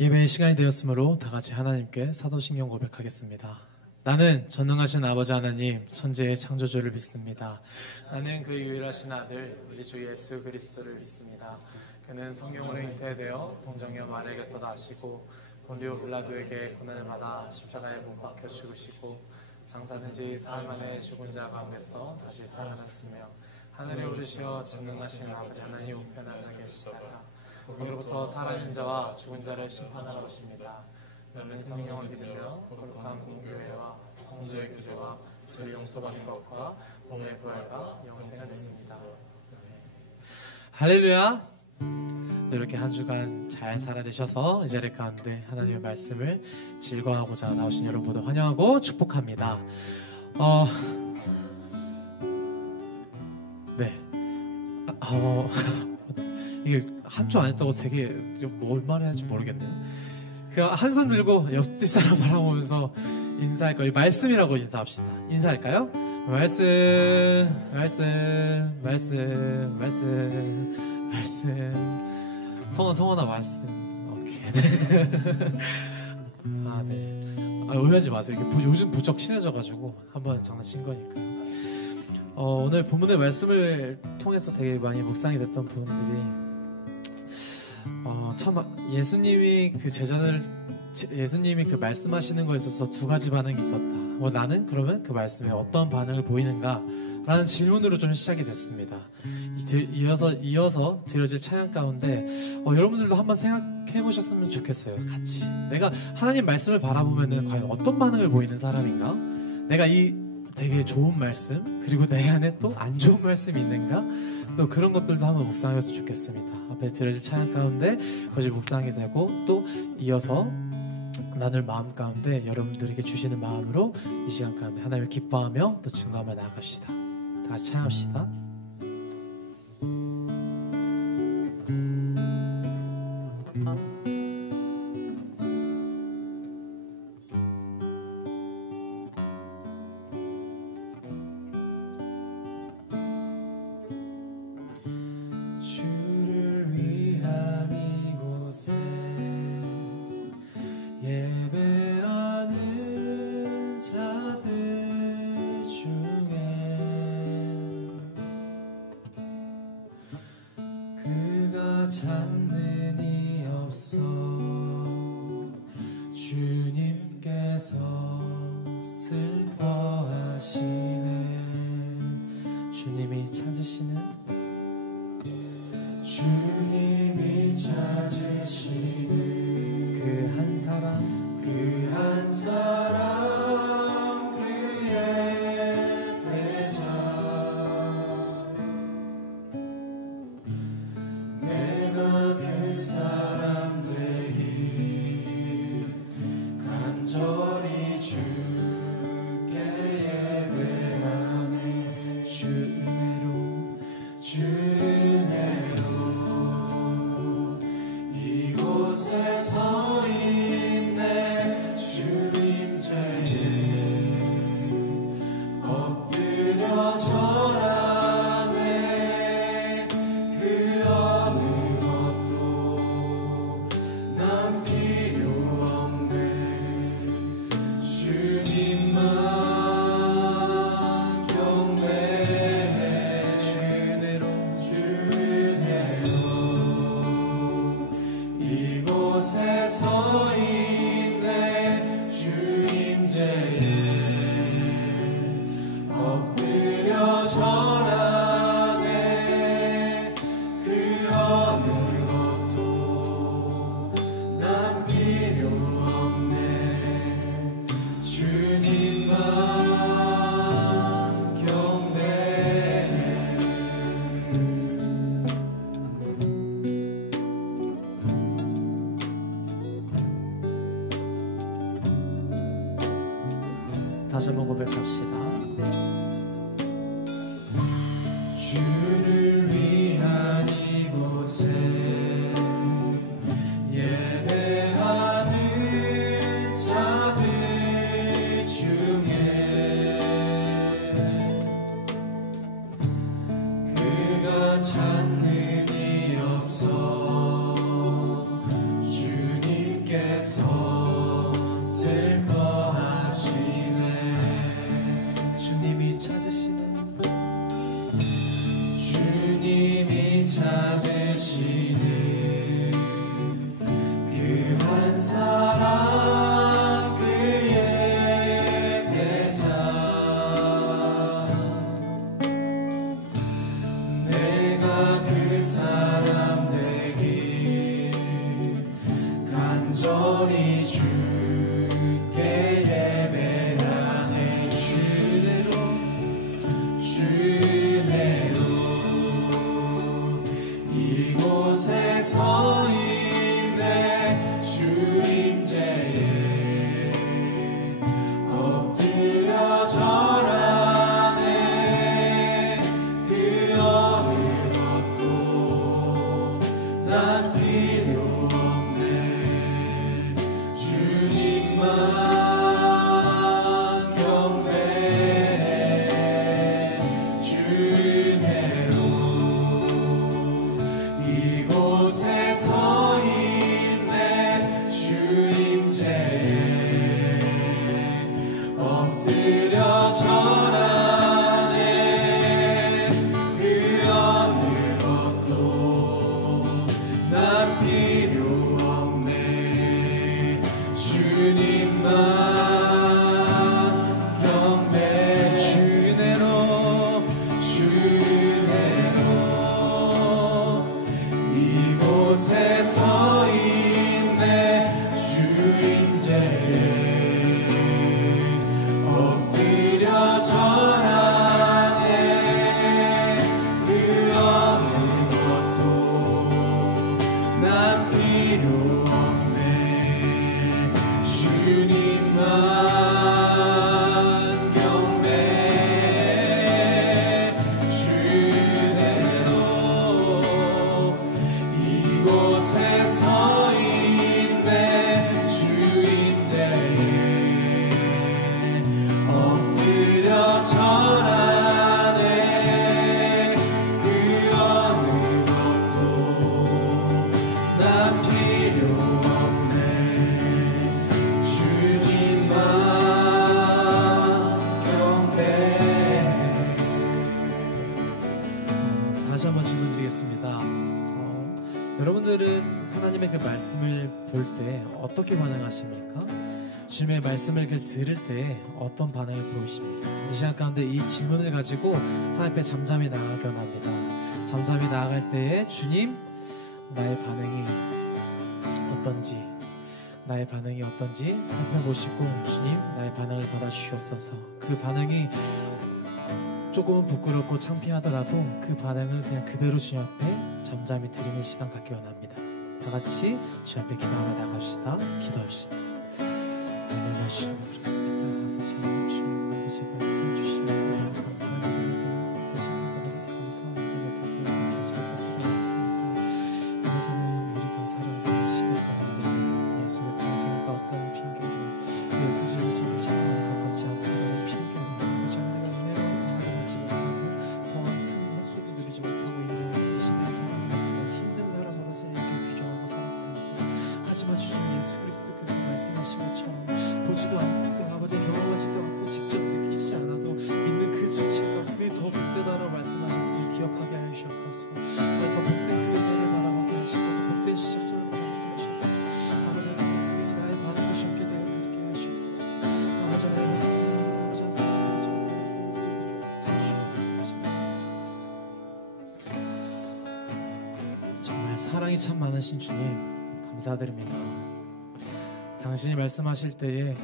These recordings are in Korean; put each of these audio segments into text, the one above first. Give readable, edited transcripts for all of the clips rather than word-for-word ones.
예배의 시간이 되었으므로 다 같이 하나님께 사도신경 고백하겠습니다. 나는 전능하신 아버지 하나님, 천지의 창조주를 믿습니다. 나는 그 유일하신 아들, 우리 주 예수 그리스도를 믿습니다. 그는 성경으로 잉태되어 동정녀 마리아에게서 나시고 본디오 빌라도에게 고난을 받아 십자가에 못 박혀 죽으시고 장사된 지 사흘 만에 죽은 자 가운데서 다시 살아났으며 하늘에 오르시어 전능하신 아버지 하나님 우편에 앉아 계시다가 거기로부터 살아있는 자와 죽은 자를 심판하러 오십니다. 너는 성령을 믿으며 거룩한 공교회와 성도의 교제와 죄를 용서받는 것과 몸의 부활과 영생을 믿습니다. 할렐루야. 이렇게 한 주간 잘 살아내셔서 이 자리 가운데 하나님의 말씀을 즐거워하고자 나오신 여러분 모두 환영하고 축복합니다. 이게 한 주 안 했다고 되게 뭘 말해야 할지 모르겠네요. 한 손 들고 옆집 사람 바라보면서 인사할 거예요. 말씀이라고 인사합시다. 인사할까요? 말씀. 성원아 말씀. 오케이. 네. 오해하지 마세요. 요즘 부쩍 친해져가지고 한번 장난친 거니까요. 오늘 본문의 말씀을 통해서 되게 많이 묵상이 됐던 부분들이 참 예수님이 그 말씀하시는 거에 있어서 두 가지 반응이 있었다. 나는 그러면 그 말씀에 어떤 반응을 보이는가? 라는 질문으로 좀 시작이 됐습니다. 이어서 드려질 찬양 가운데 여러분들도 한번 생각해 보셨으면 좋겠어요. 같이 내가 하나님 말씀을 바라보면은 과연 어떤 반응을 보이는 사람인가? 내가 이 되게 좋은 말씀 그리고 내 안에 또 안 좋은 말씀이 있는가? 또 그런 것들도 한번 묵상했으면 좋겠습니다. 앞에 드려질 찬양 가운데 그것이 묵상이 되고 또 이어서 나눌 마음 가운데 여러분들에게 주시는 마음으로 이 시간 가운데 하나님을 기뻐하며 또 증거하며 나아갑시다. 다 같이 찬양합시다. 찾는 이 없어 주님께서 슬퍼하시네. 주님이 찾으시는 그 한 사람 그의 배자 내가 그 사람 되기 간절히 주께 예배하네. 주 은혜로 이곳에 서 있네. 주 임재에 엎드려 절하네. 그 어느 것도 난 필요 없네. 주님만 경배해. 주 은혜로 이곳에 서 있네. 주 임재에 엎드려 절하네. 그 어느 것도 난 필요 없네. 주님만 경배해. 다시 한번 고백합시다. 주를 위한 이곳에 예배하는 자들 중에 그가 찾는 이 없어 주님께 찾으시는 그 한 사람 그의 배자 내가 그 사람 되길 간절히 주께 예배하네 주대로 이곳에 서 있네 주 임재에 엎드려 절하네 그 어느 것도 난 필요 없네 주님만 경배해 주대로 이곳에 서 있네 주 임재에 엎드려 절하네 그 어느 것도 난 필요 없네 주님만 경배 주대로 이곳에 서 있네 주 임재에 엎드려 절하네 그 어느 것도 난 필요 없네 주님만 경배해 주대로 이곳에 서 있네 주 임재에 엎드려 절하네 그 어느 것도 난 필요 없네 주님만 경배해 다시 한번 질문 드리겠습니다. 여러분들은 하나님의 그 말씀을 볼 때 어떻게 반응하십니까? 주님의 말씀을 들을 때 어떤 반응을 보이십니까? 이 시간 가운데 이 질문을 가지고 하나님 앞에 잠잠히 나아가기 원합니다. 잠잠히 나아갈 때에 주님, 나의 반응이 어떤지 살펴보시고 주님, 나의 반응을 받아주시옵소서. 그 반응이 조금은 부끄럽고 창피하더라도 그 반응을 그냥 그대로 주님 앞에 잠잠히 드리는 시간 갖기 원합니다. 다 같이 주님 앞에 기도하며 나갑시다. 기도합시다. 하나님 말씀 그렇습니다. 아버지 하나님 주님 아버지 말씀 주시면 너무 감사합니다. 아버지 하나님 감사합니다. 감사드리겠습니다. 아버지는 우리가 살아가는 시간 가운데 예수의 탄생과 어떤 핑계로 내 구주를 좀 가깝지 않고 핑계로 아버지 하나님 더한 큰 행복도 누리지 못하고 있는 이 시대의 사람으로서 힘든 사람으로서 이렇게 규정하고 살았습니다. 하지만 주님 예수 그리스도께서 말씀하신 것처럼 보지도 않고 아버지 경험하지도 않고 직접 느끼지 않아도 믿는 그 지체가 그게 더 복되다라고 말씀하셨으니 기억하게 하여 주옵소서. 더 복된 그 은혜를 바라보게 하시고 더 복된 시작점을 바라보게 하셔서 아버지 하나님 나의 반응을 쉽게 되어 드리게 하시옵소서. 아버지 하나님 정말 사랑이 참 많으신 주님 감사드립니다. 당신이 말씀하실 때에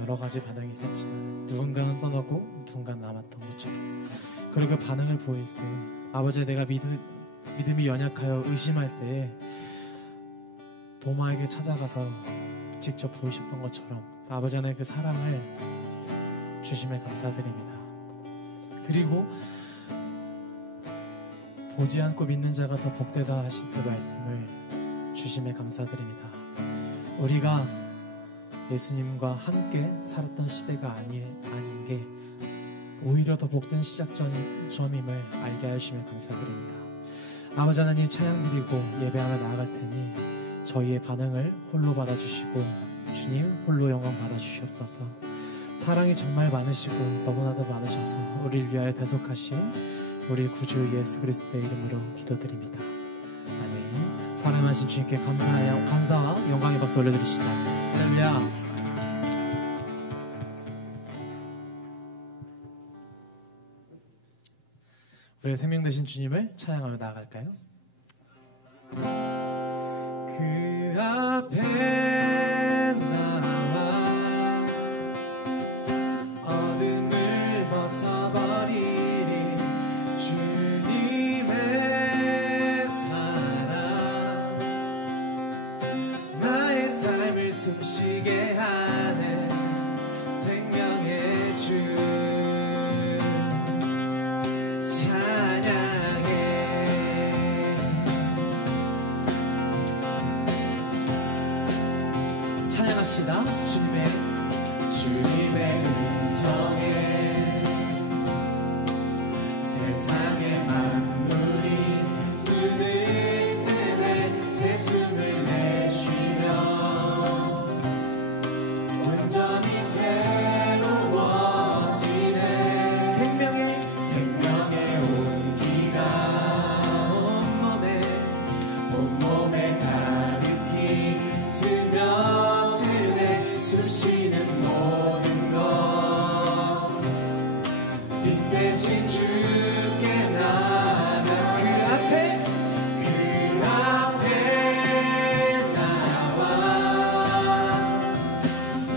여러 가지 반응이 있었지만 누군가는 떠나고 누군가는 남았던 것처럼 그리고 그 반응을 보일 때 아버지 내가 믿음이 연약하여 의심할 때에 도마에게 찾아가서 직접 보이셨던 것처럼 아버지 하나님 그 사랑을 주심에 감사드립니다. 그리고 보지 않고 믿는 자가 더 복되다 하신 그 말씀을 주심에 감사드립니다. 우리가 예수님과 함께 살았던 시대가 아닌 게 오히려 더 복된 시작점임을 알게 하시면 감사드립니다. 아버지 하나님 찬양드리고 예배하며 나아갈 테니 저희의 반응을 홀로 받아주시고 주님 홀로 영광 받아주시옵소서. 사랑이 정말 많으시고 너무나도 많으셔서 우리를 위하여 대속하신 우리 구주 예수 그리스도의 이름으로 기도드립니다. 아멘. 사랑하신 주님께 감사와 영광의 박수 올려드리시다. 할렐루야. 우리의 생명 되신 주님을 찬양하며 나아갈까요? 그 앞에 나와 어둠을 벗어버리니 주님의 사랑 나의 삶을 숨쉬게 하는 생명의 주 찬양합시다. 주님의 음성에 세상의 만물이 눈을 뜨네 새 숨을 내쉬며 온전히 새로워지네 생명의 온기가 온몸에 가득히 스며드네 숨쉬는 모든 것 빛 대신 주께 나가 그 앞에 나와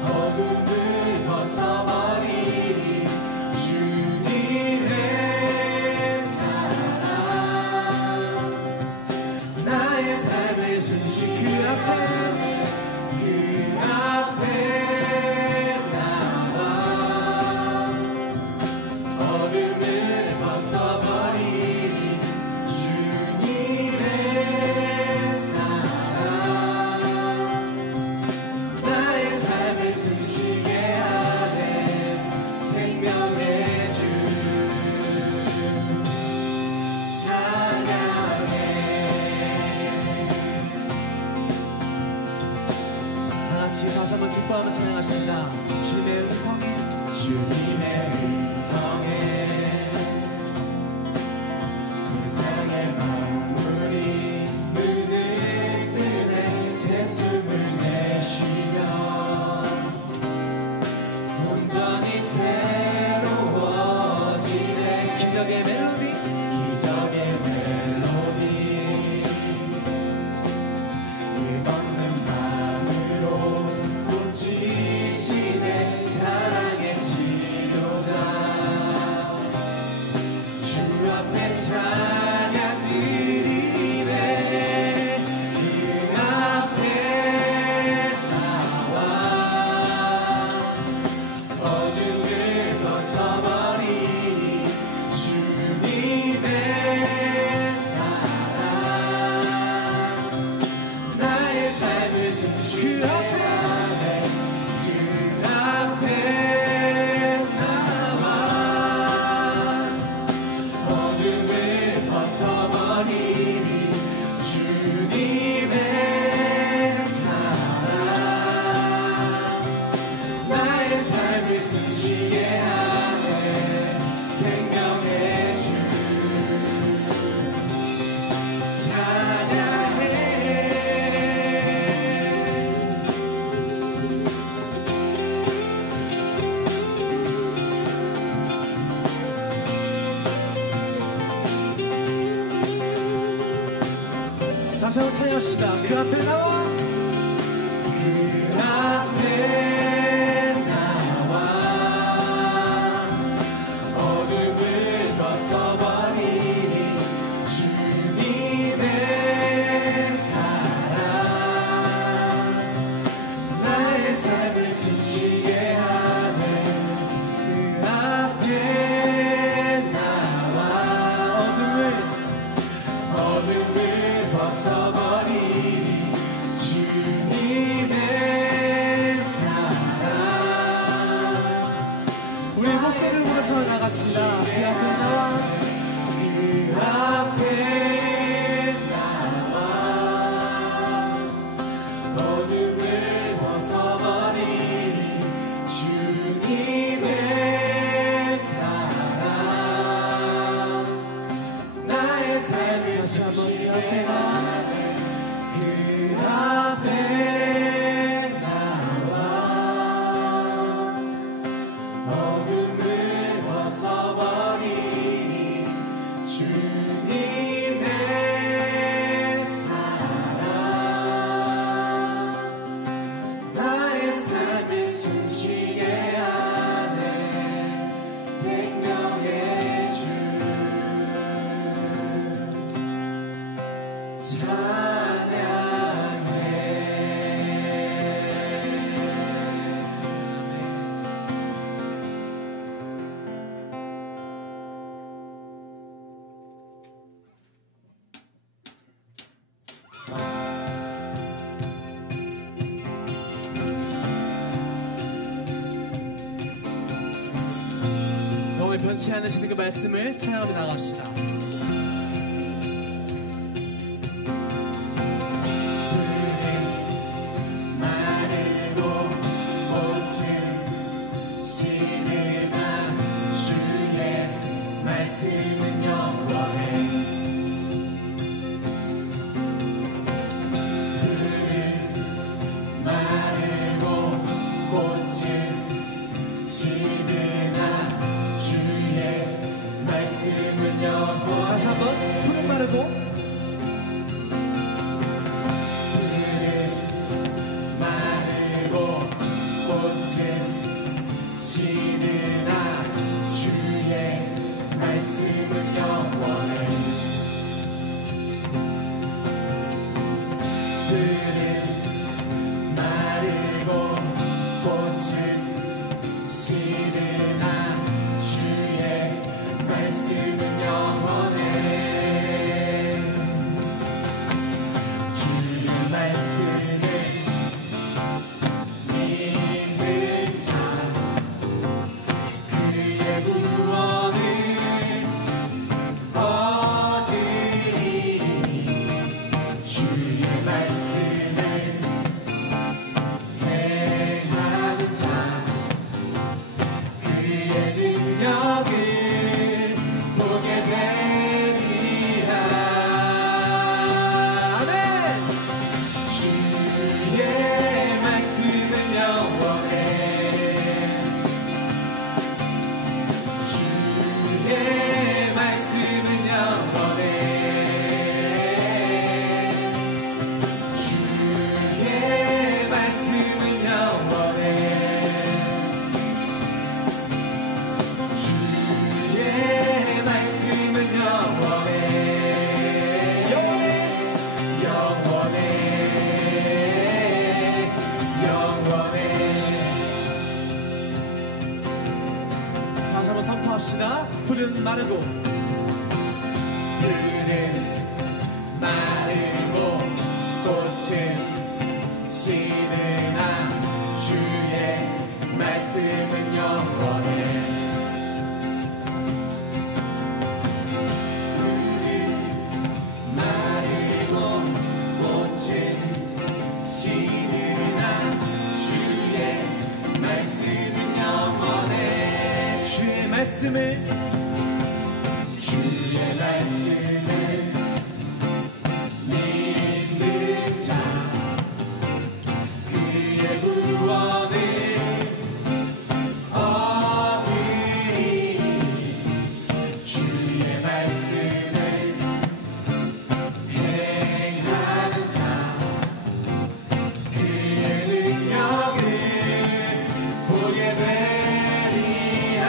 어둠을 벗어버리니 주님의 사랑 나의 삶을 숨쉬 그 앞에 나와 어둠을 벗어버리니 주님의 사랑 나의 삶을 숨쉬게 하네 생명의 주 찬양해. 다같이 다시 한번 기뻐하며 찬양합시다. 주님의 음성에 세상의 만물이 눈을 뜨네 새 숨을 내쉬며 온전히 새로워지네 기적의 멜로디 일 없는 마음으로 고치시네 사랑의 치료자 주 앞에 찬양 드리네 그 앞에 나와 어둠을 벗어버리니 주님의 사랑 나의 삶을 숨쉬 그 앞에 나와 어둠을 벗어버리니 주님의 사랑 나의 삶을 숨쉬게 하네 생명의 주 찬양해. 다시 한번 찬양합시다. 그 앞에 나와 어둠을 벗어버리니 주님의 사랑 나의 삶을 숨쉬게 하네 그 앞에 나와 어둠을 벗어버리니 주님의 사랑 우리 목소리를 부르며 나갑시다. 그 앞에 나와 어둠을 벗어버리니 주님의 사랑 삶을 숨쉬게 하네 그 앞에 나와 어둠을 벗어버리니 주님의 사랑 나의 삶을 숨쉬게 하네 생명의 주 영원히 변치 않으시는 그 말씀을 찬양하며 나갑시다. 마르고 꽃은 시드나 주의 말씀은 영원해 풀은 마르고 꽃은 시드나 주의 말씀은 영원해 다시 한번 푸른 마르고 마르고 꽃은 시드나 주의 말씀은 영원해 풀은 마르고 꽃은 시드나 주의 말씀은 영원해 주의 말씀을 믿는 자 그의 구원을 얻으리니 주의 말씀을 행하는 자 그의 능력을 보게 되리라 아멘 주의 말씀은 영원해 주의 말씀은 영원해 주의 말씀은 영원해 주의 말씀은 영원해 영원해 영원해 다시 한번 선포합시다. 푸른 마르고 풀은 마르고 꽃은 시드나 주의 말씀은 영원해 풀은 마르고 꽃은 시드나 주의 말씀은 영원해 주의 말씀을 주의 말씀을 믿는 자 그의 구원을 얻으리니 주의 말씀을 행하는 자 그의 능력을 보게 되리라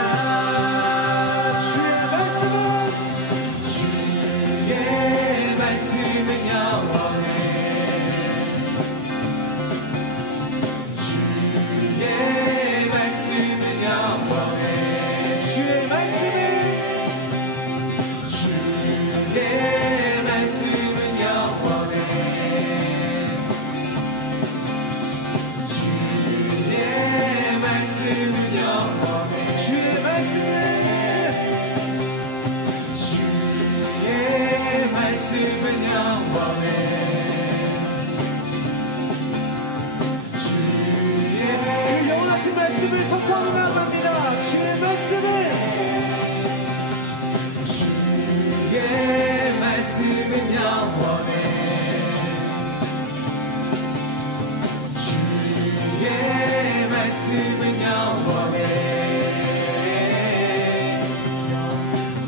주의 말씀은 영원해.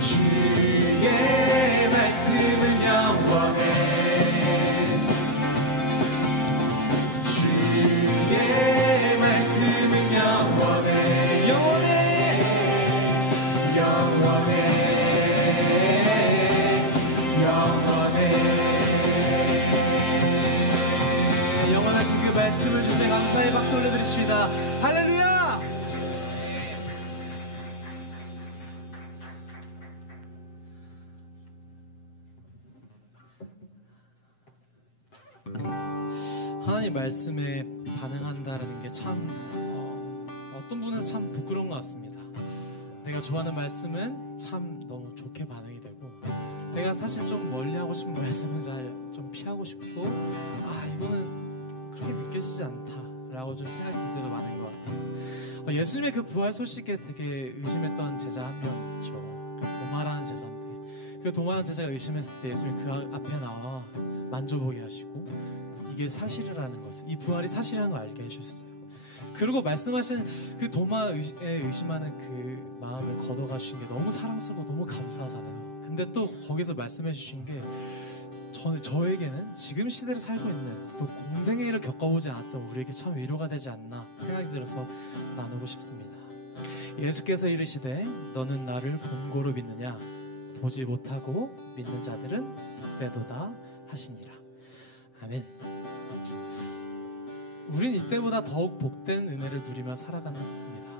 주의 말씀은 영원해. 주의 말씀은 영원해. 영원하신 그 말씀을 주시며 감사의 박수 올려드리십니다. 할렐루야. 하나님 말씀에 반응한다라는 게 참 어떤 분은 참 부끄러운 것 같습니다. 내가 좋아하는 말씀은 참 너무 좋게 반응이 되고, 내가 사실 좀 멀리하고 싶은 말씀은 잘 좀 피하고 싶고, 이거는 그렇게 믿겨지지 않다라고 좀 생각이 들 때도 많은 것 같아요. 예수님의 그 부활 소식에 되게 의심했던 제자 한 명 있죠. 그 도마라는 제자인데, 그 도마라는 제자가 의심했을 때 예수님이 그 앞에 나와 만져보게 하시고 이게 사실이라는 것을, 이 부활이 사실이라는 걸 알게 해주셨어요. 그리고 말씀하신 그 도마에 의심하는 그 마음을 걷어가 주신 게 너무 사랑스럽고 너무 감사하잖아요. 근데 또 거기서 말씀해 주신 게 저에게는 지금 시대를 살고 있는, 또 공생의 일을 겪어보지 않았던 우리에게 참 위로가 되지 않나 생각이 들어서 나누고 싶습니다. 예수께서 이르시되 너는 나를 본고로 믿느냐, 보지 못하고 믿는 자들은 복되도다 하시니라. 아멘. 우린 이때보다 더욱 복된 은혜를 누리며 살아가는 겁니다.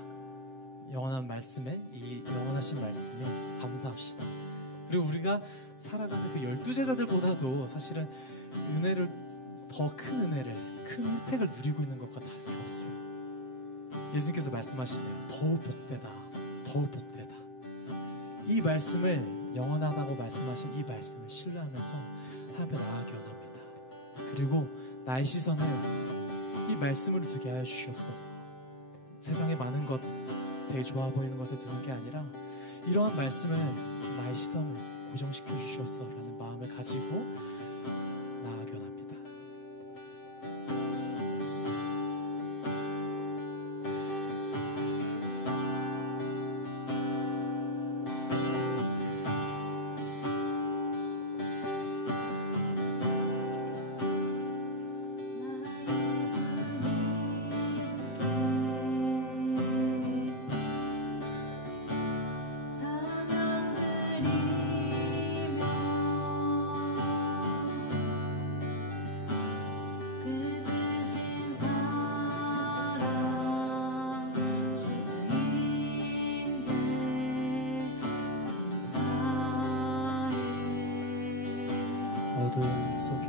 영원한 말씀에, 이 영원하신 말씀에 감사합시다. 그리고 우리가 살아가는 그 12제자들보다도 사실은 은혜를, 더 큰 은혜를, 큰 혜택을 누리고 있는 것과 다를 게 없어요. 예수님께서 말씀하시네요. 더욱 복되다, 더욱 복되다. 이 말씀을, 영원하다고 말씀하신 이 말씀을 신뢰하면서 하나님 앞에 나아가기 원합니다. 그리고 나의 시선을 이 말씀으로 두게 하여 주시옵소서. 세상에 많은 것, 되게 좋아 보이는 것에 두는 게 아니라 이러한 말씀을, 나의 시선을 고정시켜 주시옵소서라는 마음을 가지고 나아가기 원합니다. 어둠 속에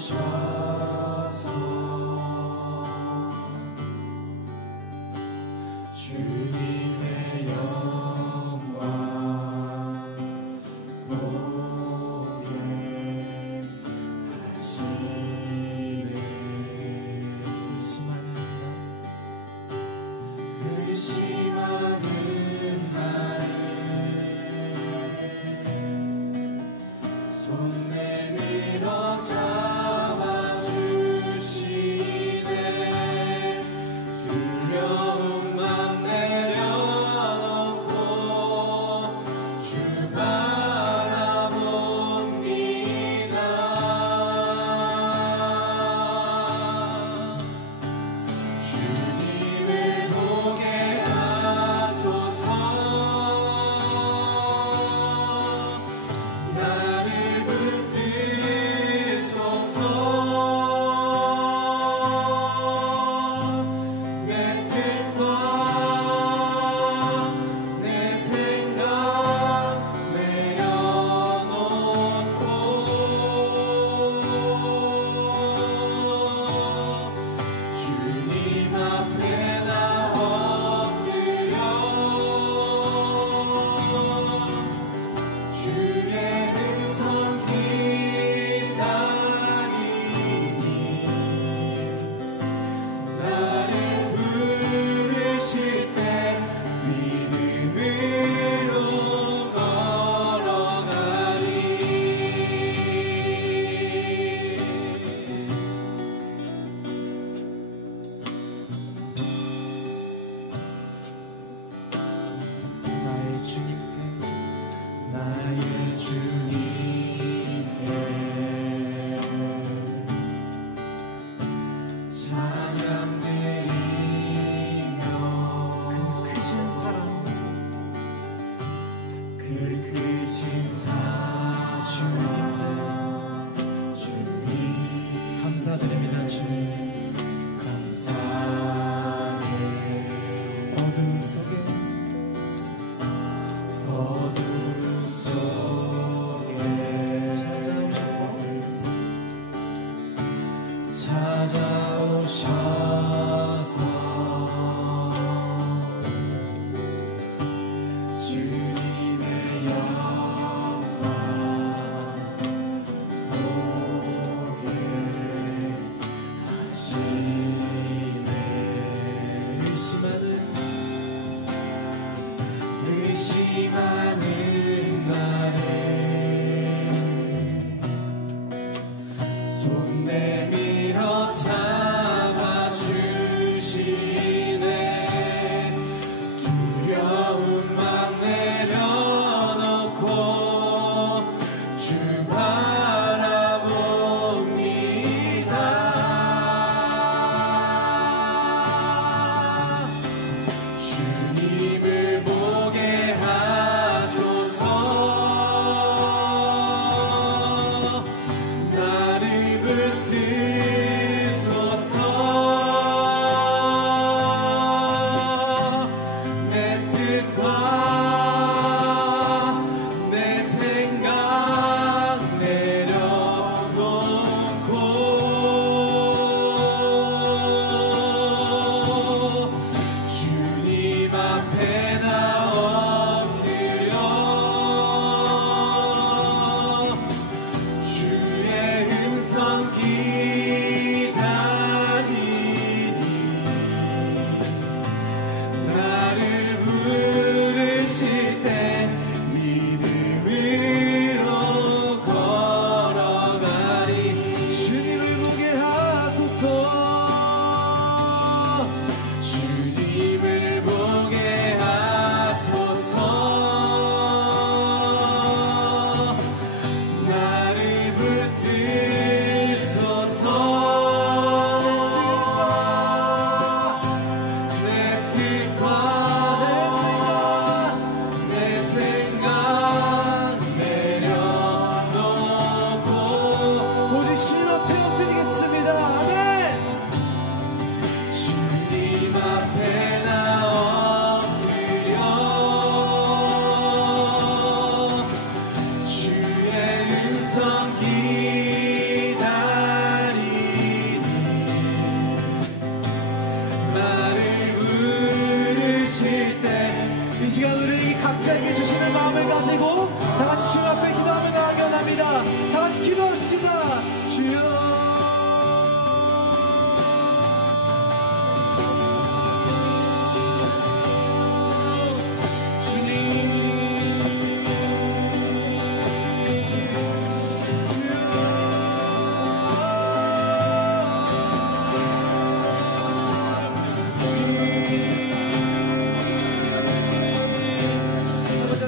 찾아오셔서 주님의 영광 보게 하시네. 의심하는 날 부르짖습니다. 주여.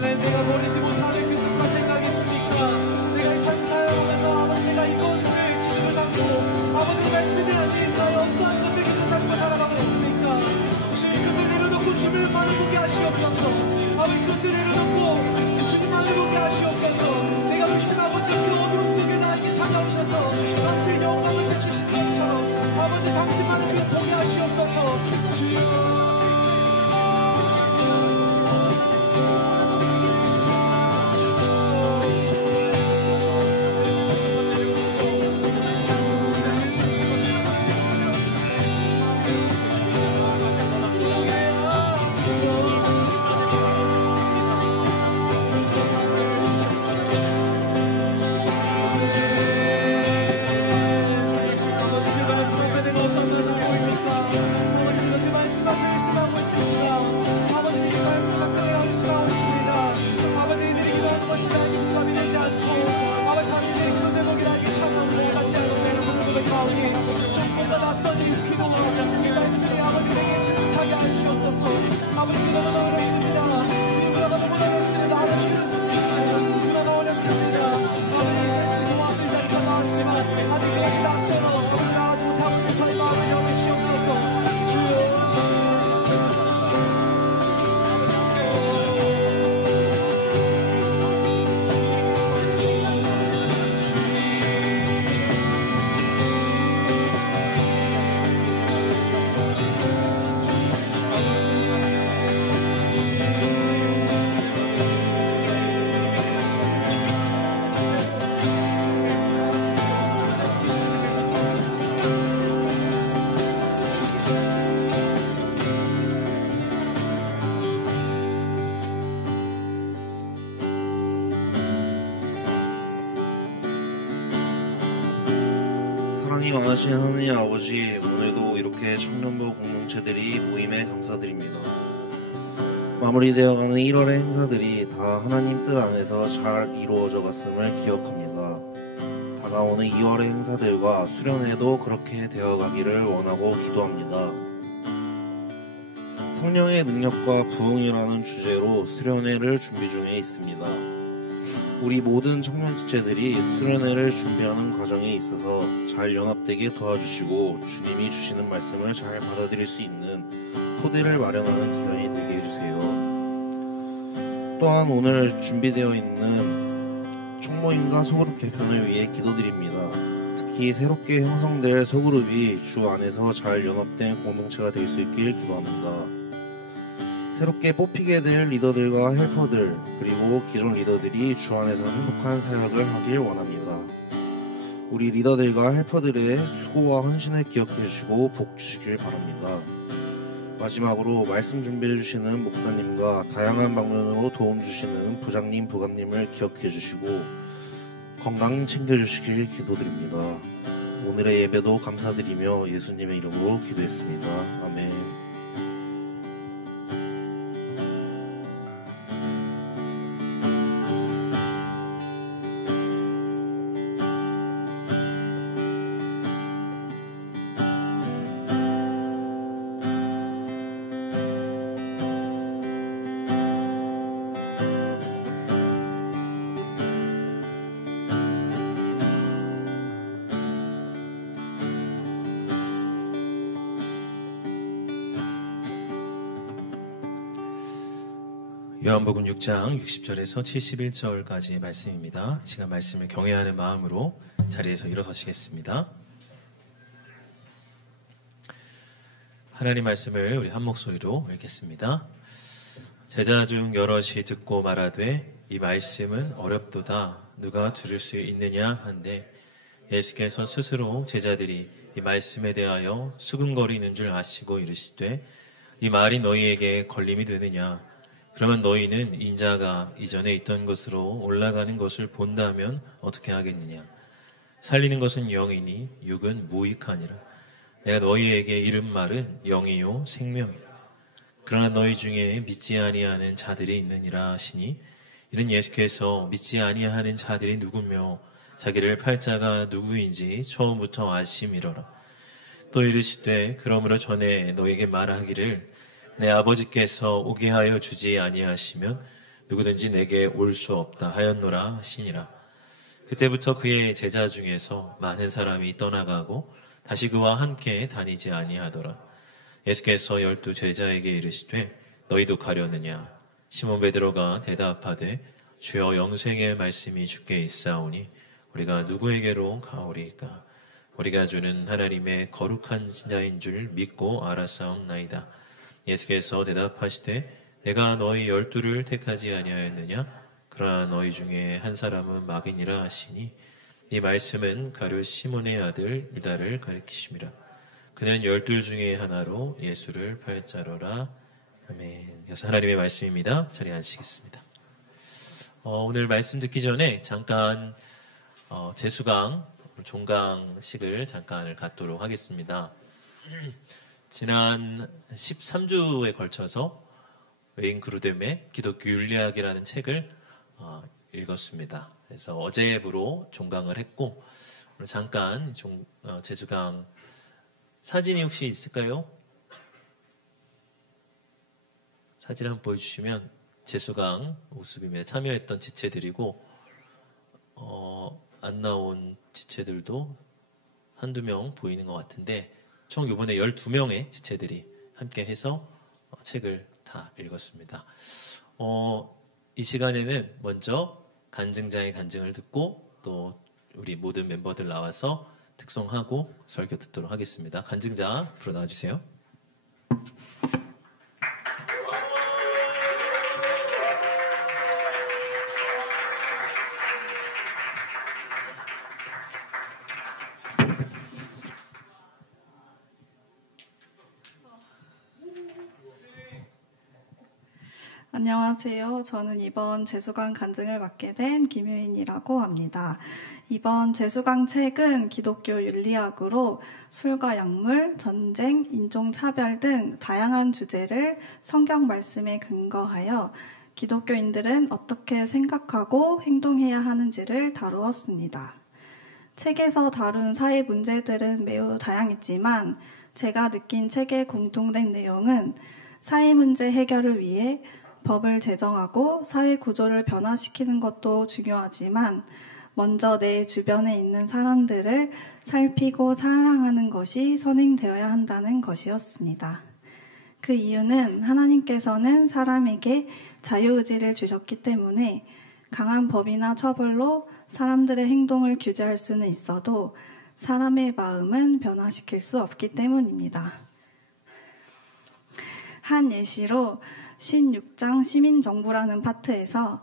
내가 버리지 못하는 그 뜻과 생각이 있습니까? 내가 이 삶을 살아가면서 아버지 내가 이것을 기준을 삼고 아버지의 말씀이 아닌 나의 어떠한 것을 기준 삼고 살아가고 있습니까? 주님 그것을 내려놓고 주님만을 보게 하시옵소서. 아버지 그것을 내려놓고 주님만을 보게 하시옵소서. 내가 의심하고 있던 그 어두움 속에 나에게 찾아오셔서 당신의 영광을 비추시는 것처럼 아버지 당신만을 보게 하시옵소서. 주여. 조금더 낯선 이 기도와 이 말씀이 아버지에게 친숙하게 하시옵소서. 아버지 너무나 어렵습니다. 이 문화가 너무나 어렵습니다. 하나님 문화가 어렵습니다. 아버지 시소와서 이 자리가 나왔지만 아직 그것이 낯설어 아버지 나가지 못하고 있는 저희 마음을 열으시옵소서. 주여. 사랑이 많으신 하느님 아버지, 오늘도 이렇게 청년부 공동체들이 모임에 감사드립니다. 마무리되어가는 1월의 행사들이 다 하나님 뜻 안에서 잘 이루어져 갔음을 기억합니다. 다가오는 2월의 행사들과 수련회도 그렇게 되어가기를 원하고 기도합니다. 성령의 능력과 부흥이라는 주제로 수련회를 준비 중에 있습니다. 우리 모든 청년 지체들이 수련회를 준비하는 과정에 있어서 잘 연합되게 도와주시고 주님이 주시는 말씀을 잘 받아들일 수 있는 토대를 마련하는 기간이 되게 해주세요. 또한 오늘 준비되어 있는 총모임과 소그룹 개편을 위해 기도드립니다. 특히 새롭게 형성될 소그룹이 주 안에서 잘 연합된 공동체가 될 수 있길 기도합니다. 새롭게 뽑히게 될 리더들과 헬퍼들, 그리고 기존 리더들이 주 안에서 행복한 사역을 하길 원합니다. 우리 리더들과 헬퍼들의 수고와 헌신을 기억해 주시고 복 주시길 바랍니다. 마지막으로 말씀 준비해 주시는 목사님과 다양한 방면으로 도움 주시는 부장님, 부감님을 기억해 주시고 건강 챙겨 주시길 기도드립니다. 오늘의 예배도 감사드리며 예수님의 이름으로 기도했습니다. 아멘. 요한복음 6장 60절에서 71절까지의 말씀입니다. 이 시간 말씀을 경외하는 마음으로 자리에서 일어서시겠습니다. 하나님 말씀을 우리 한 목소리로 읽겠습니다. 제자 중 여럿이 듣고 말하되 이 말씀은 어렵도다 누가 들을 수 있느냐 한데 예수께서 스스로 제자들이 이 말씀에 대하여 수근거리는 줄 아시고 이르시되 이 말이 너희에게 걸림이 되느냐 그러면 너희는 인자가 이전에 있던 곳으로 올라가는 것을 본다면 어떻게 하겠느냐 살리는 것은 영이니 육은 무익하니라. 내가 너희에게 이른 말은 영이요 생명이라. 그러나 너희 중에 믿지 아니하는 자들이 있느니라 하시니, 이는 예수께서 믿지 아니하는 자들이 누구며 자기를 팔 자가 누구인지 처음부터 아심이로라. 또 이르시되 그러므로 전에 너에게 말하기를 내 아버지께서 오게 하여 주지 아니하시면 누구든지 내게 올 수 없다 하였노라 하시니라. 그때부터 그의 제자 중에서 많은 사람이 떠나가고 다시 그와 함께 다니지 아니하더라. 예수께서 12 제자에게 이르시되 너희도 가려느냐? 시몬 베드로가 대답하되 주여 영생의 말씀이 주께 있사오니 우리가 누구에게로 가오리이까? 우리가 주는 하나님의 거룩한 자인 줄 믿고 알았사옵나이다. 예수께서 대답하시되 내가 너희 12를 택하지 아니하였느냐? 그러나 너희 중에 한 사람은 마귀니라 하시니, 이 말씀은 가룟 시몬의 아들 유다를 가리키심이라. 그는 12 중에 하나로 예수를 팔 자로라. 아멘. 이것은 하나님의 말씀입니다. 자리에 앉으시겠습니다. 오늘 말씀 듣기 전에 잠깐 제수강 종강식을 잠깐을 갖도록 하겠습니다. 지난 13주에 걸쳐서 웨인 그루뎀의 기독교 윤리학이라는 책을 읽었습니다. 그래서 어제부로 종강을 했고, 오늘 잠깐 제수강 사진이 혹시 있을까요? 사진 한번 보여주시면 제수강 모습입니다. 참여했던 지체들이고, 안 나온 지체들도 한두 명 보이는 것 같은데, 총 이번에 12명의 지체들이 함께 해서 책을 다 읽었습니다. 이 시간에는 먼저 간증자의 간증을 듣고 또 우리 모든 멤버들 나와서 특송하고 설교 듣도록 하겠습니다. 간증자 앞으로 나와주세요. 안녕하세요. 저는 이번 제수강 간증을 맡게 된 김효인이라고 합니다. 이번 제수강 책은 기독교 윤리학으로 술과 약물, 전쟁, 인종차별 등 다양한 주제를 성경 말씀에 근거하여 기독교인들은 어떻게 생각하고 행동해야 하는지를 다루었습니다. 책에서 다룬 사회 문제들은 매우 다양했지만 제가 느낀 책의 공통된 내용은 사회 문제 해결을 위해 법을 제정하고 사회 구조를 변화시키는 것도 중요하지만 먼저 내 주변에 있는 사람들을 살피고 사랑하는 것이 선행되어야 한다는 것이었습니다. 그 이유는 하나님께서는 사람에게 자유의지를 주셨기 때문에 강한 법이나 처벌로 사람들의 행동을 규제할 수는 있어도 사람의 마음은 변화시킬 수 없기 때문입니다. 한 예시로 16장 시민정부라는 파트에서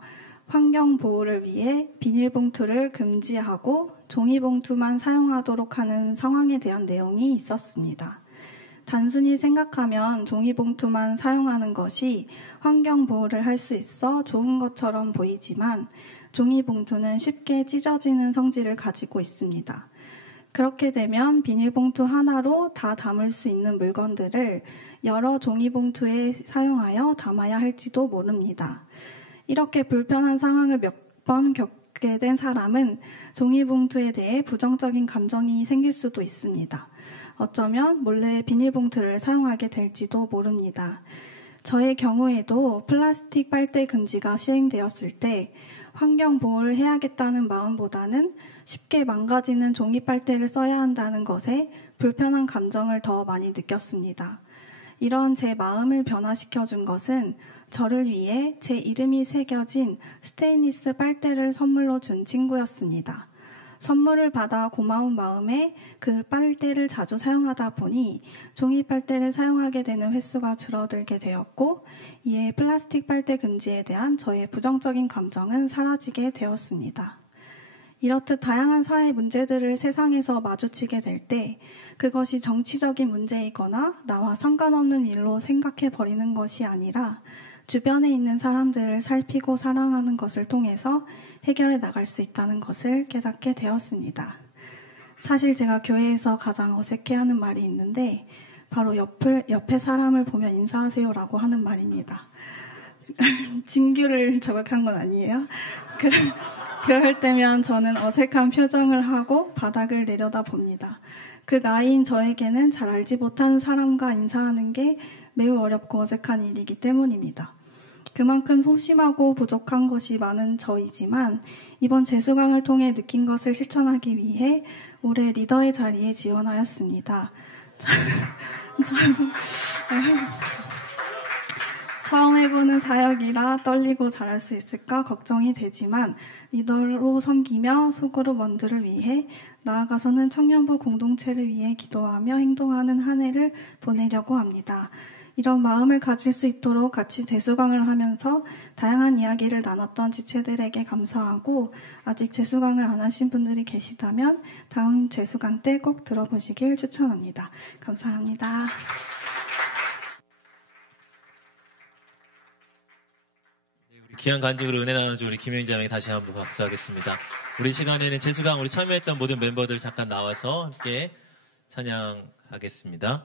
환경보호를 위해 비닐봉투를 금지하고 종이봉투만 사용하도록 하는 상황에 대한 내용이 있었습니다. 단순히 생각하면 종이봉투만 사용하는 것이 환경보호를 할 수 있어 좋은 것처럼 보이지만 종이봉투는 쉽게 찢어지는 성질을 가지고 있습니다. 그렇게 되면 비닐봉투 하나로 다 담을 수 있는 물건들을 여러 종이봉투에 사용하여 담아야 할지도 모릅니다. 이렇게 불편한 상황을 몇 번 겪게 된 사람은 종이봉투에 대해 부정적인 감정이 생길 수도 있습니다. 어쩌면 몰래 비닐봉투를 사용하게 될지도 모릅니다. 저의 경우에도 플라스틱 빨대 금지가 시행되었을 때 환경 보호를 해야겠다는 마음보다는 쉽게 망가지는 종이 빨대를 써야 한다는 것에 불편한 감정을 더 많이 느꼈습니다. 이런 제 마음을 변화시켜준 것은 저를 위해 제 이름이 새겨진 스테인리스 빨대를 선물로 준 친구였습니다. 선물을 받아 고마운 마음에 그 빨대를 자주 사용하다 보니 종이 빨대를 사용하게 되는 횟수가 줄어들게 되었고, 이에 플라스틱 빨대 금지에 대한 저의 부정적인 감정은 사라지게 되었습니다. 이렇듯 다양한 사회 문제들을 세상에서 마주치게 될 때 그것이 정치적인 문제이거나 나와 상관없는 일로 생각해버리는 것이 아니라 주변에 있는 사람들을 살피고 사랑하는 것을 통해서 해결해 나갈 수 있다는 것을 깨닫게 되었습니다. 사실 제가 교회에서 가장 어색해하는 말이 있는데 바로 옆에 사람을 보면 인사하세요라고 하는 말입니다. 진규를 저격한 건 아니에요. 그럴 때면 저는 어색한 표정을 하고 바닥을 내려다봅니다. 그 나이인 저에게는 잘 알지 못하는 사람과 인사하는 게 매우 어렵고 어색한 일이기 때문입니다. 그만큼 소심하고 부족한 것이 많은 저이지만 이번 재수강을 통해 느낀 것을 실천하기 위해 올해 리더의 자리에 지원하였습니다. 처음 해보는 사역이라 떨리고 잘할 수 있을까 걱정이 되지만 리더로 섬기며 소그룹 원들을 위해 나아가서는 청년부 공동체를 위해 기도하며 행동하는 한 해를 보내려고 합니다. 이런 마음을 가질 수 있도록 같이 재수강을 하면서 다양한 이야기를 나눴던 지체들에게 감사하고 아직 재수강을 안 하신 분들이 계시다면 다음 재수강 때 꼭 들어보시길 추천합니다. 감사합니다. 귀한 간증으로 은혜 나눠준 우리 김영희 자매에게 다시 한번 박수하겠습니다. 우리 시간에는 재수강 우리 참여했던 모든 멤버들 잠깐 나와서 함께 찬양하겠습니다.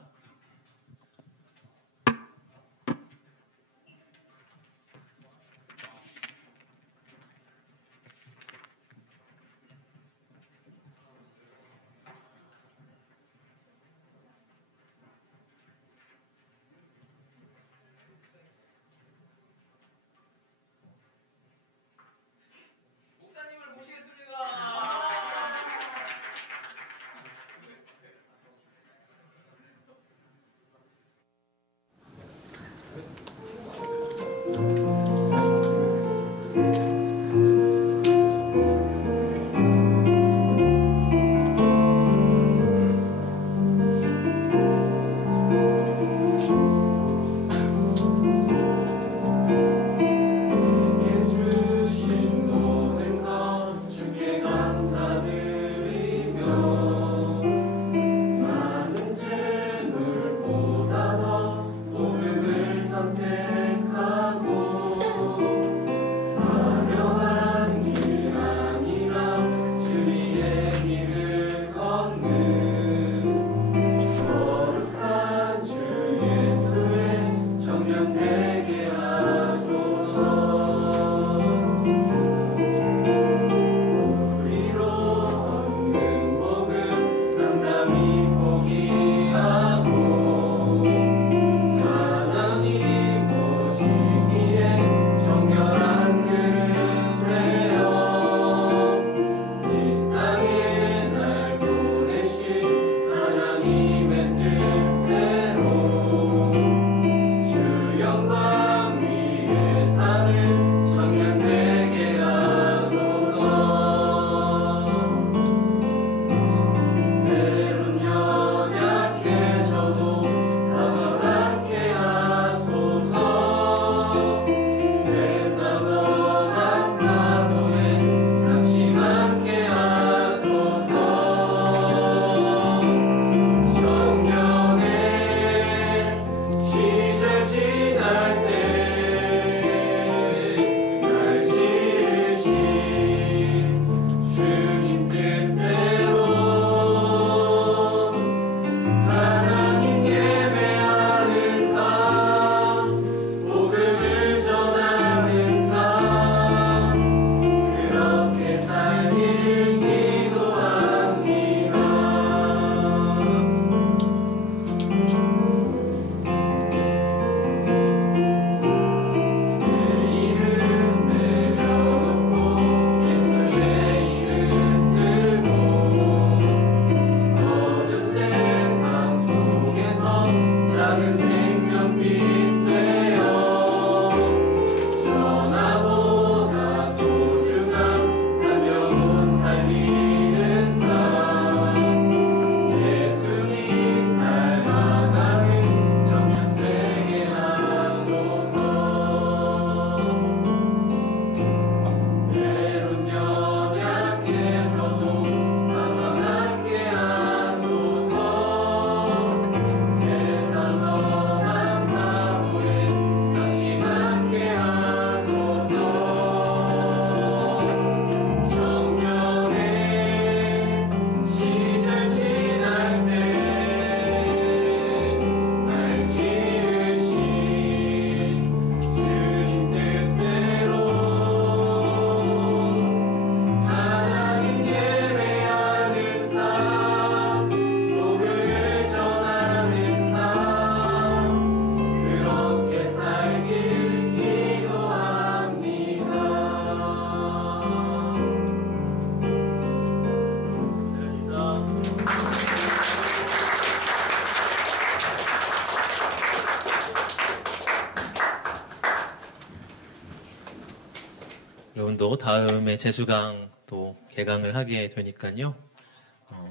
여러분도 다음에 재수강 또 개강을 하게 되니까요.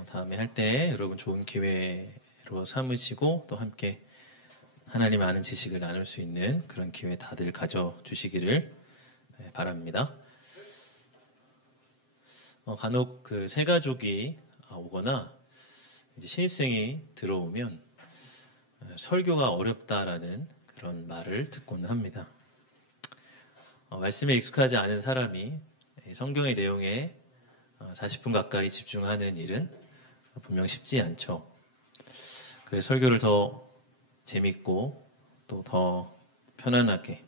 다음에 할 때 여러분 좋은 기회로 삼으시고 또 함께 하나님 아는 지식을 나눌 수 있는 그런 기회 다들 가져주시기를 바랍니다. 간혹 그 새 가족이 오거나 이제 신입생이 들어오면 설교가 어렵다라는 그런 말을 듣곤 합니다. 말씀에 익숙하지 않은 사람이 성경의 내용에 40분 가까이 집중하는 일은 분명 쉽지 않죠. 그래서 설교를 더 재밌고 또 더 편안하게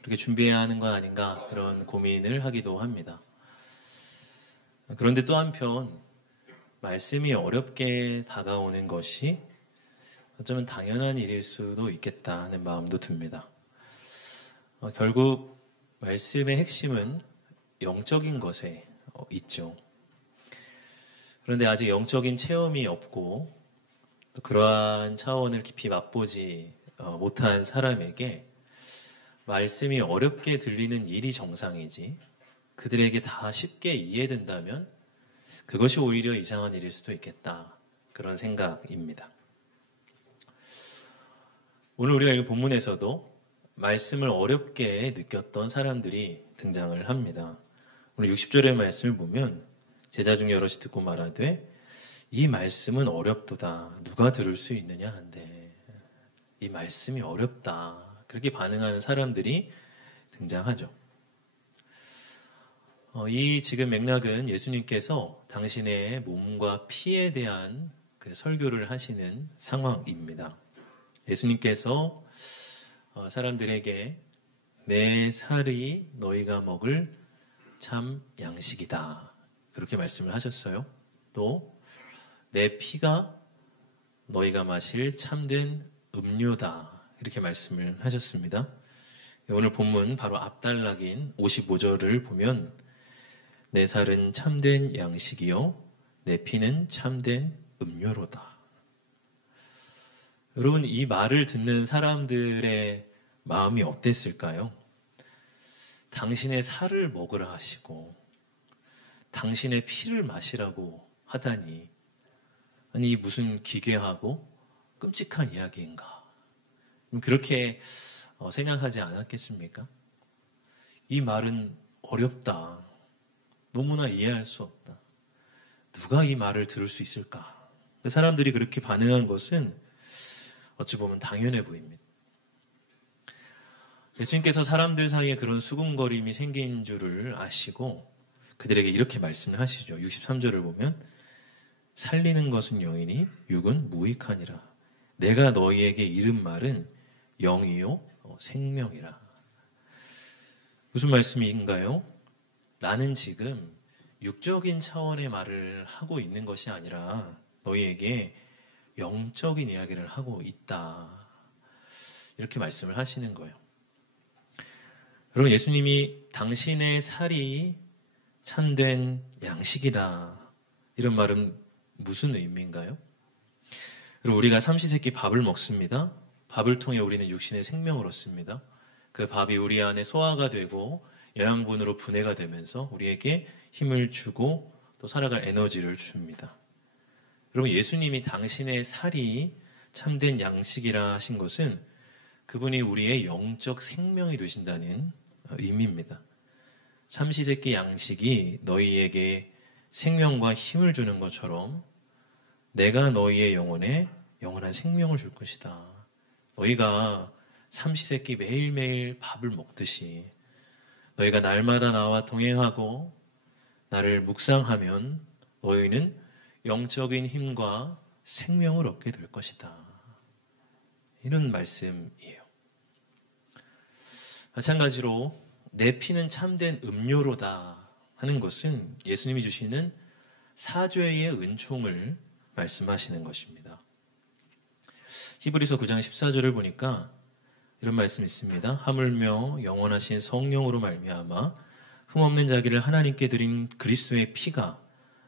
그렇게 준비해야 하는 건 아닌가 그런 고민을 하기도 합니다. 그런데 또 한편 말씀이 어렵게 다가오는 것이 어쩌면 당연한 일일 수도 있겠다 하는 마음도 듭니다. 결국 말씀의 핵심은 영적인 것에 있죠. 그런데 아직 영적인 체험이 없고 또 그러한 차원을 깊이 맛보지 못한 사람에게 말씀이 어렵게 들리는 일이 정상이지 그들에게 다 쉽게 이해된다면 그것이 오히려 이상한 일일 수도 있겠다. 그런 생각입니다. 오늘 우리가 읽은 본문에서도 말씀을 어렵게 느꼈던 사람들이 등장을 합니다. 오늘 60절의 말씀을 보면 제자 중 여럿이 듣고 말하되 이 말씀은 어렵도다. 누가 들을 수 있느냐 한데 이 말씀이 어렵다. 그렇게 반응하는 사람들이 등장하죠. 이 지금 맥락은 예수님께서 당신의 몸과 피에 대한 그 설교를 하시는 상황입니다. 예수님께서 사람들에게 내 살이 너희가 먹을 참 양식이다. 그렇게 말씀을 하셨어요. 또 내 피가 너희가 마실 참된 음료다. 이렇게 말씀을 하셨습니다. 오늘 본문 바로 앞단락인 55절을 보면 내 살은 참된 양식이요 내 피는 참된 음료로다. 여러분 이 말을 듣는 사람들의 마음이 어땠을까요? 당신의 살을 먹으라 하시고 당신의 피를 마시라고 하다니 아니 이 무슨 기괴하고 끔찍한 이야기인가? 그렇게 생각하지 않았겠습니까? 이 말은 어렵다. 너무나 이해할 수 없다. 누가 이 말을 들을 수 있을까? 사람들이 그렇게 반응한 것은 어찌 보면 당연해 보입니다. 예수님께서 사람들 사이에 그런 수군거림이 생긴 줄을 아시고 그들에게 이렇게 말씀을 하시죠. 63절을 보면 살리는 것은 영이니 육은 무익하니라. 내가 너희에게 이른 말은 영이요 생명이라. 무슨 말씀인가요? 나는 지금 육적인 차원의 말을 하고 있는 것이 아니라 너희에게 영적인 이야기를 하고 있다. 이렇게 말씀을 하시는 거예요. 여러분 예수님이 당신의 살이 참된 양식이라 이런 말은 무슨 의미인가요? 그리고 우리가 삼시세끼 밥을 먹습니다. 밥을 통해 우리는 육신의 생명을 얻습니다. 그 밥이 우리 안에 소화가 되고 영양분으로 분해가 되면서 우리에게 힘을 주고 또 살아갈 에너지를 줍니다. 여러분 예수님이 당신의 살이 참된 양식이라 하신 것은 그분이 우리의 영적 생명이 되신다는 의미입니다. 삼시세끼 양식이 너희에게 생명과 힘을 주는 것처럼 내가 너희의 영혼에 영원한 생명을 줄 것이다. 너희가 삼시세끼 매일매일 밥을 먹듯이 너희가 날마다 나와 동행하고 나를 묵상하면 너희는 영적인 힘과 생명을 얻게 될 것이다. 이런 말씀이에요. 마찬가지로 내 피는 참된 음료로다 하는 것은 예수님이 주시는 사죄의 은총을 말씀하시는 것입니다. 히브리서 9장 14절을 보니까 이런 말씀이 있습니다. 하물며 영원하신 성령으로 말미암아 흠없는 자기를 하나님께 드린 그리스도의 피가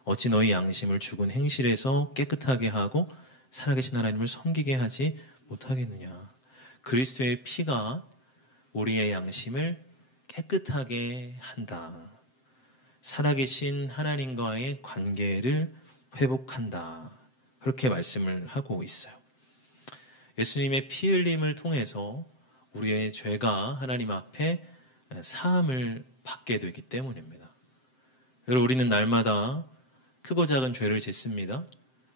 어찌 너희 양심을 죽은 행실에서 깨끗하게 하고 살아계신 하나님을 섬기게 하지 못하겠느냐. 그리스도의 피가 우리의 양심을 깨끗하게 한다. 살아계신 하나님과의 관계를 회복한다. 그렇게 말씀을 하고 있어요. 예수님의 피 흘림을 통해서 우리의 죄가 하나님 앞에 사함을 받게 되기 때문입니다. 여러분, 우리는 날마다 크고 작은 죄를 짓습니다.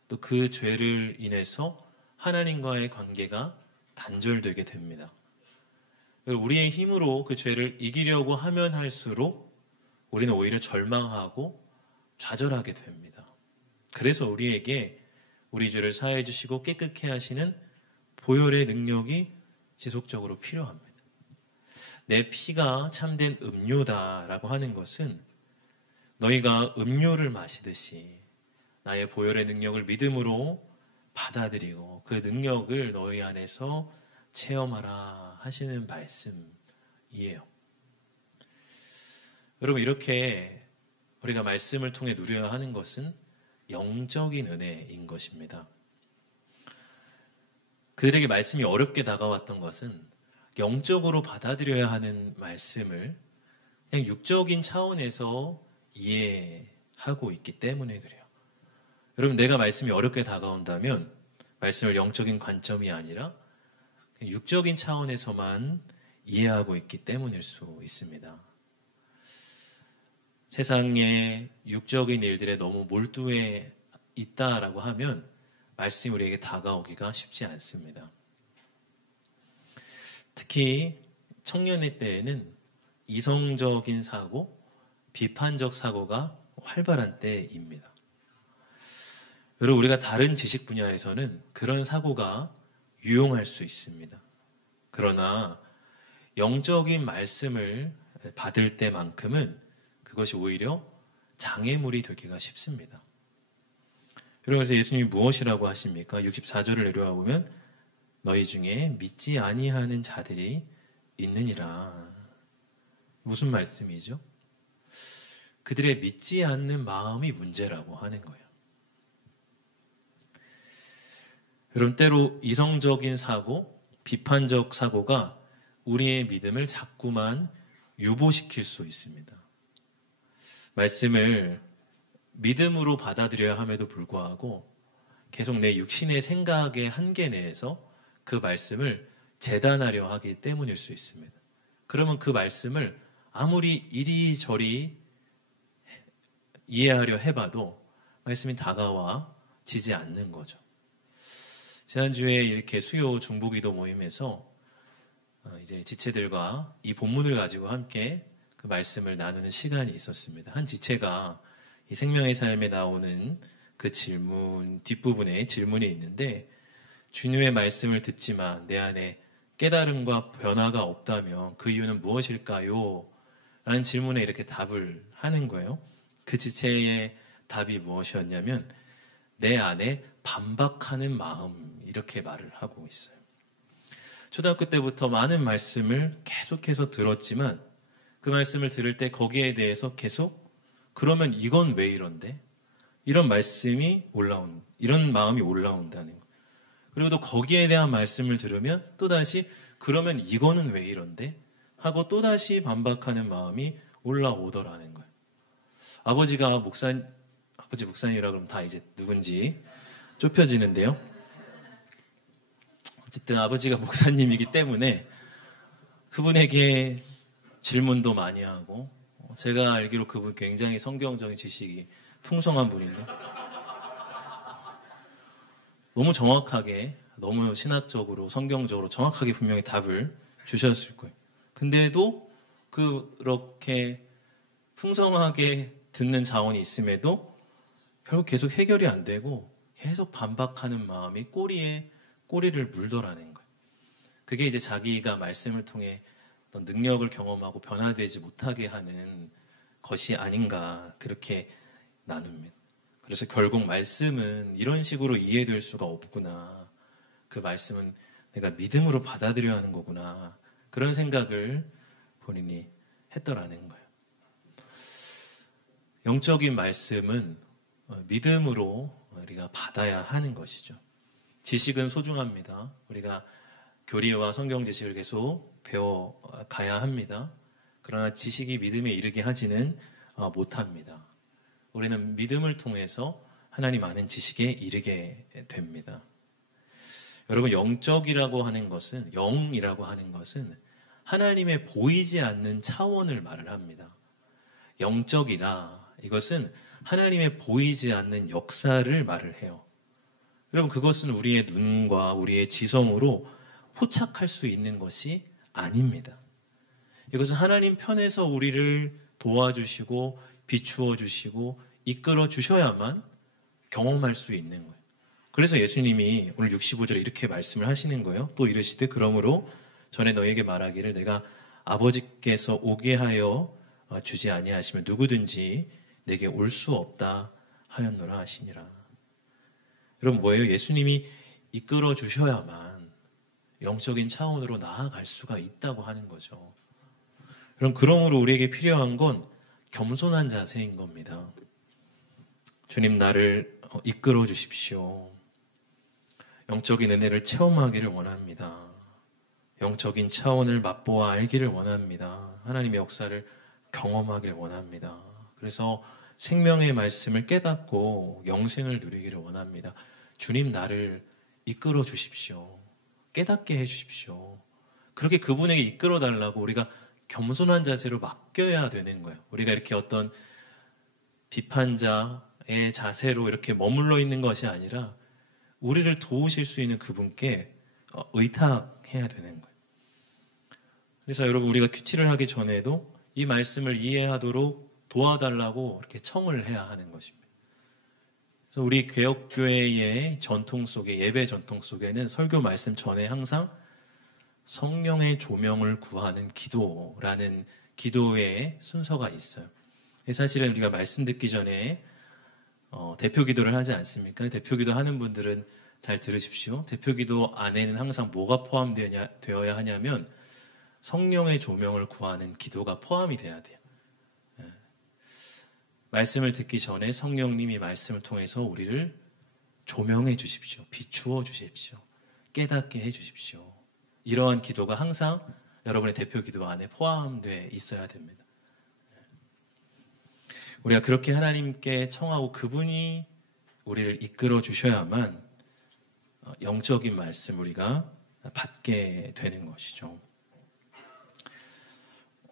또 그 죄를 인해서 하나님과의 관계가 단절되게 됩니다. 우리의 힘으로 그 죄를 이기려고 하면 할수록 우리는 오히려 절망하고 좌절하게 됩니다. 그래서 우리에게 우리 죄를 사해 주시고 깨끗게 하시는 보혈의 능력이 지속적으로 필요합니다. 내 피가 참된 음료다라고 하는 것은 너희가 음료를 마시듯이 나의 보혈의 능력을 믿음으로 받아들이고 그 능력을 너희 안에서 체험하라 하시는 말씀이에요. 여러분, 이렇게 우리가 말씀을 통해 누려야 하는 것은 영적인 은혜인 것입니다. 그들에게 말씀이 어렵게 다가왔던 것은 영적으로 받아들여야 하는 말씀을 그냥 육적인 차원에서 이해하고 있기 때문에 그래요. 여러분, 내가 말씀이 어렵게 다가온다면 말씀을 영적인 관점이 아니라 육적인 차원에서만 이해하고 있기 때문일 수 있습니다. 세상의 육적인 일들에 너무 몰두해 있다라고 하면 말씀이 우리에게 다가오기가 쉽지 않습니다. 특히 청년의 때에는 이성적인 사고, 비판적 사고가 활발한 때입니다. 여러분, 우리가 다른 지식 분야에서는 그런 사고가 유용할 수 있습니다. 그러나 영적인 말씀을 받을 때만큼은 그것이 오히려 장애물이 되기가 쉽습니다. 그래서 예수님이 무엇이라고 하십니까? 64절을 내려와 보면 너희 중에 믿지 아니하는 자들이 있느니라. 무슨 말씀이죠? 그들의 믿지 않는 마음이 문제라고 하는 거예요. 여러분, 때로 이성적인 사고, 비판적 사고가 우리의 믿음을 자꾸만 유보시킬 수 있습니다. 말씀을 믿음으로 받아들여야 함에도 불구하고 계속 내 육신의 생각의 한계 내에서 그 말씀을 재단하려 하기 때문일 수 있습니다. 그러면 그 말씀을 아무리 이리저리 이해하려 해봐도 말씀이 다가와지지 않는 거죠. 지난주에 이렇게 수요 중보기도 모임에서 이제 지체들과 이 본문을 가지고 함께 그 말씀을 나누는 시간이 있었습니다. 한 지체가 이 생명의 삶에 나오는 그 질문 뒷부분에 질문이 있는데, 주님의 말씀을 듣지만 내 안에 깨달음과 변화가 없다면 그 이유는 무엇일까요? 라는 질문에 이렇게 답을 하는 거예요. 그 지체의 답이 무엇이었냐면 내 안에 반박하는 마음, 이렇게 말을 하고 있어요. 초등학교 때부터 많은 말씀을 계속해서 들었지만 그 말씀을 들을 때 거기에 대해서 계속 그러면 이건 왜 이런데? 이런 말씀이 이런 마음이 올라온다는 거. 그리고 또 거기에 대한 말씀을 들으면 또다시 그러면 이거는 왜 이런데? 하고 또다시 반박하는 마음이 올라오더라는 거예요. 아버지 목사님이라 그러면 다 이제 누군지 좁혀지는데요. 어쨌든 아버지가 목사님이기 때문에 그분에게 질문도 많이 하고, 제가 알기로 그분 굉장히 성경적인 지식이 풍성한 분인데 너무 정확하게, 너무 신학적으로, 성경적으로 정확하게 분명히 답을 주셨을 거예요. 근데도 그렇게 풍성하게 듣는 자원이 있음에도 결국 계속 해결이 안 되고 계속 반박하는 마음이 꼬리에 꼬리를 물더라는 거예요. 그게 이제 자기가 말씀을 통해 어떤 능력을 경험하고 변화되지 못하게 하는 것이 아닌가, 그렇게 나눕니다. 그래서 결국 말씀은 이런 식으로 이해될 수가 없구나. 그 말씀은 내가 믿음으로 받아들여야 하는 거구나. 그런 생각을 본인이 했더라는 거예요. 영적인 말씀은 믿음으로 우리가 받아야 하는 것이죠. 지식은 소중합니다. 우리가 교리와 성경 지식을 계속 배워가야 합니다. 그러나 지식이 믿음에 이르게 하지는 못합니다. 우리는 믿음을 통해서 하나님 아는 지식에 이르게 됩니다. 여러분, 영적이라고 하는 것은, 영이라고 하는 것은 하나님의 보이지 않는 차원을 말을 합니다. 영적이라, 이것은 하나님의 보이지 않는 역사를 말을 해요. 여러분, 그것은 우리의 눈과 우리의 지성으로 포착할 수 있는 것이 아닙니다. 이것은 하나님 편에서 우리를 도와주시고 비추어 주시고 이끌어 주셔야만 경험할 수 있는 거예요. 그래서 예수님이 오늘 65절에 이렇게 말씀을 하시는 거예요. 또 이르시되 그러므로 전에 너에게 말하기를 내가 아버지께서 오게 하여 주지 아니하시면 누구든지 내게 올 수 없다 하였노라 하시니라. 여러분, 뭐예요? 예수님이 이끌어 주셔야만 영적인 차원으로 나아갈 수가 있다고 하는 거죠. 그러므로 우리에게 필요한 건 겸손한 자세인 겁니다. 주님, 나를 이끌어 주십시오. 영적인 은혜를 체험하기를 원합니다. 영적인 차원을 맛보아 알기를 원합니다. 하나님의 역사를 경험하기를 원합니다. 그래서 생명의 말씀을 깨닫고 영생을 누리기를 원합니다. 주님, 나를 이끌어 주십시오. 깨닫게 해 주십시오. 그렇게 그분에게 이끌어 달라고 우리가 겸손한 자세로 맡겨야 되는 거예요. 우리가 이렇게 어떤 비판자의 자세로 이렇게 머물러 있는 것이 아니라 우리를 도우실 수 있는 그분께 의탁해야 되는 거예요. 그래서 여러분, 우리가 큐티를 하기 전에도 이 말씀을 이해하도록 도와달라고 이렇게 청을 해야 하는 것입니다. 그래서 우리 개혁교회의 전통 속에, 예배 전통 속에는 설교 말씀 전에 항상 성령의 조명을 구하는 기도라는 기도의 순서가 있어요. 사실은 우리가 말씀 듣기 전에 대표 기도를 하지 않습니까? 대표 기도 하는 분들은 잘 들으십시오. 대표 기도 안에는 항상 뭐가 포함되어야 하냐면 성령의 조명을 구하는 기도가 포함이 돼야 돼요. 말씀을 듣기 전에 성령님이 말씀을 통해서 우리를 조명해 주십시오. 비추어 주십시오. 깨닫게 해 주십시오. 이러한 기도가 항상 여러분의 대표 기도 안에 포함되어 있어야 됩니다. 우리가 그렇게 하나님께 청하고 그분이 우리를 이끌어 주셔야만 영적인 말씀 우리가 받게 되는 것이죠.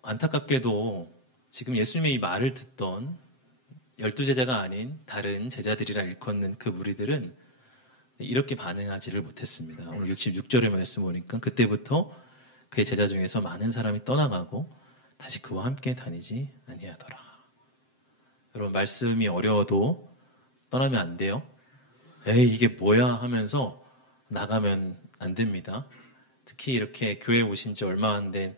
안타깝게도 지금 예수님의 이 말을 듣던 12제자가 아닌 다른 제자들이라 일컫는 그 무리들은 이렇게 반응하지를 못했습니다. 오늘 66절의 말씀 보니까 그때부터 그의 제자 중에서 많은 사람이 떠나가고 다시 그와 함께 다니지 아니하더라. 여러분, 말씀이 어려워도 떠나면 안 돼요. 에이, 이게 뭐야 하면서 나가면 안 됩니다. 특히 이렇게 교회에 오신 지 얼마 안 된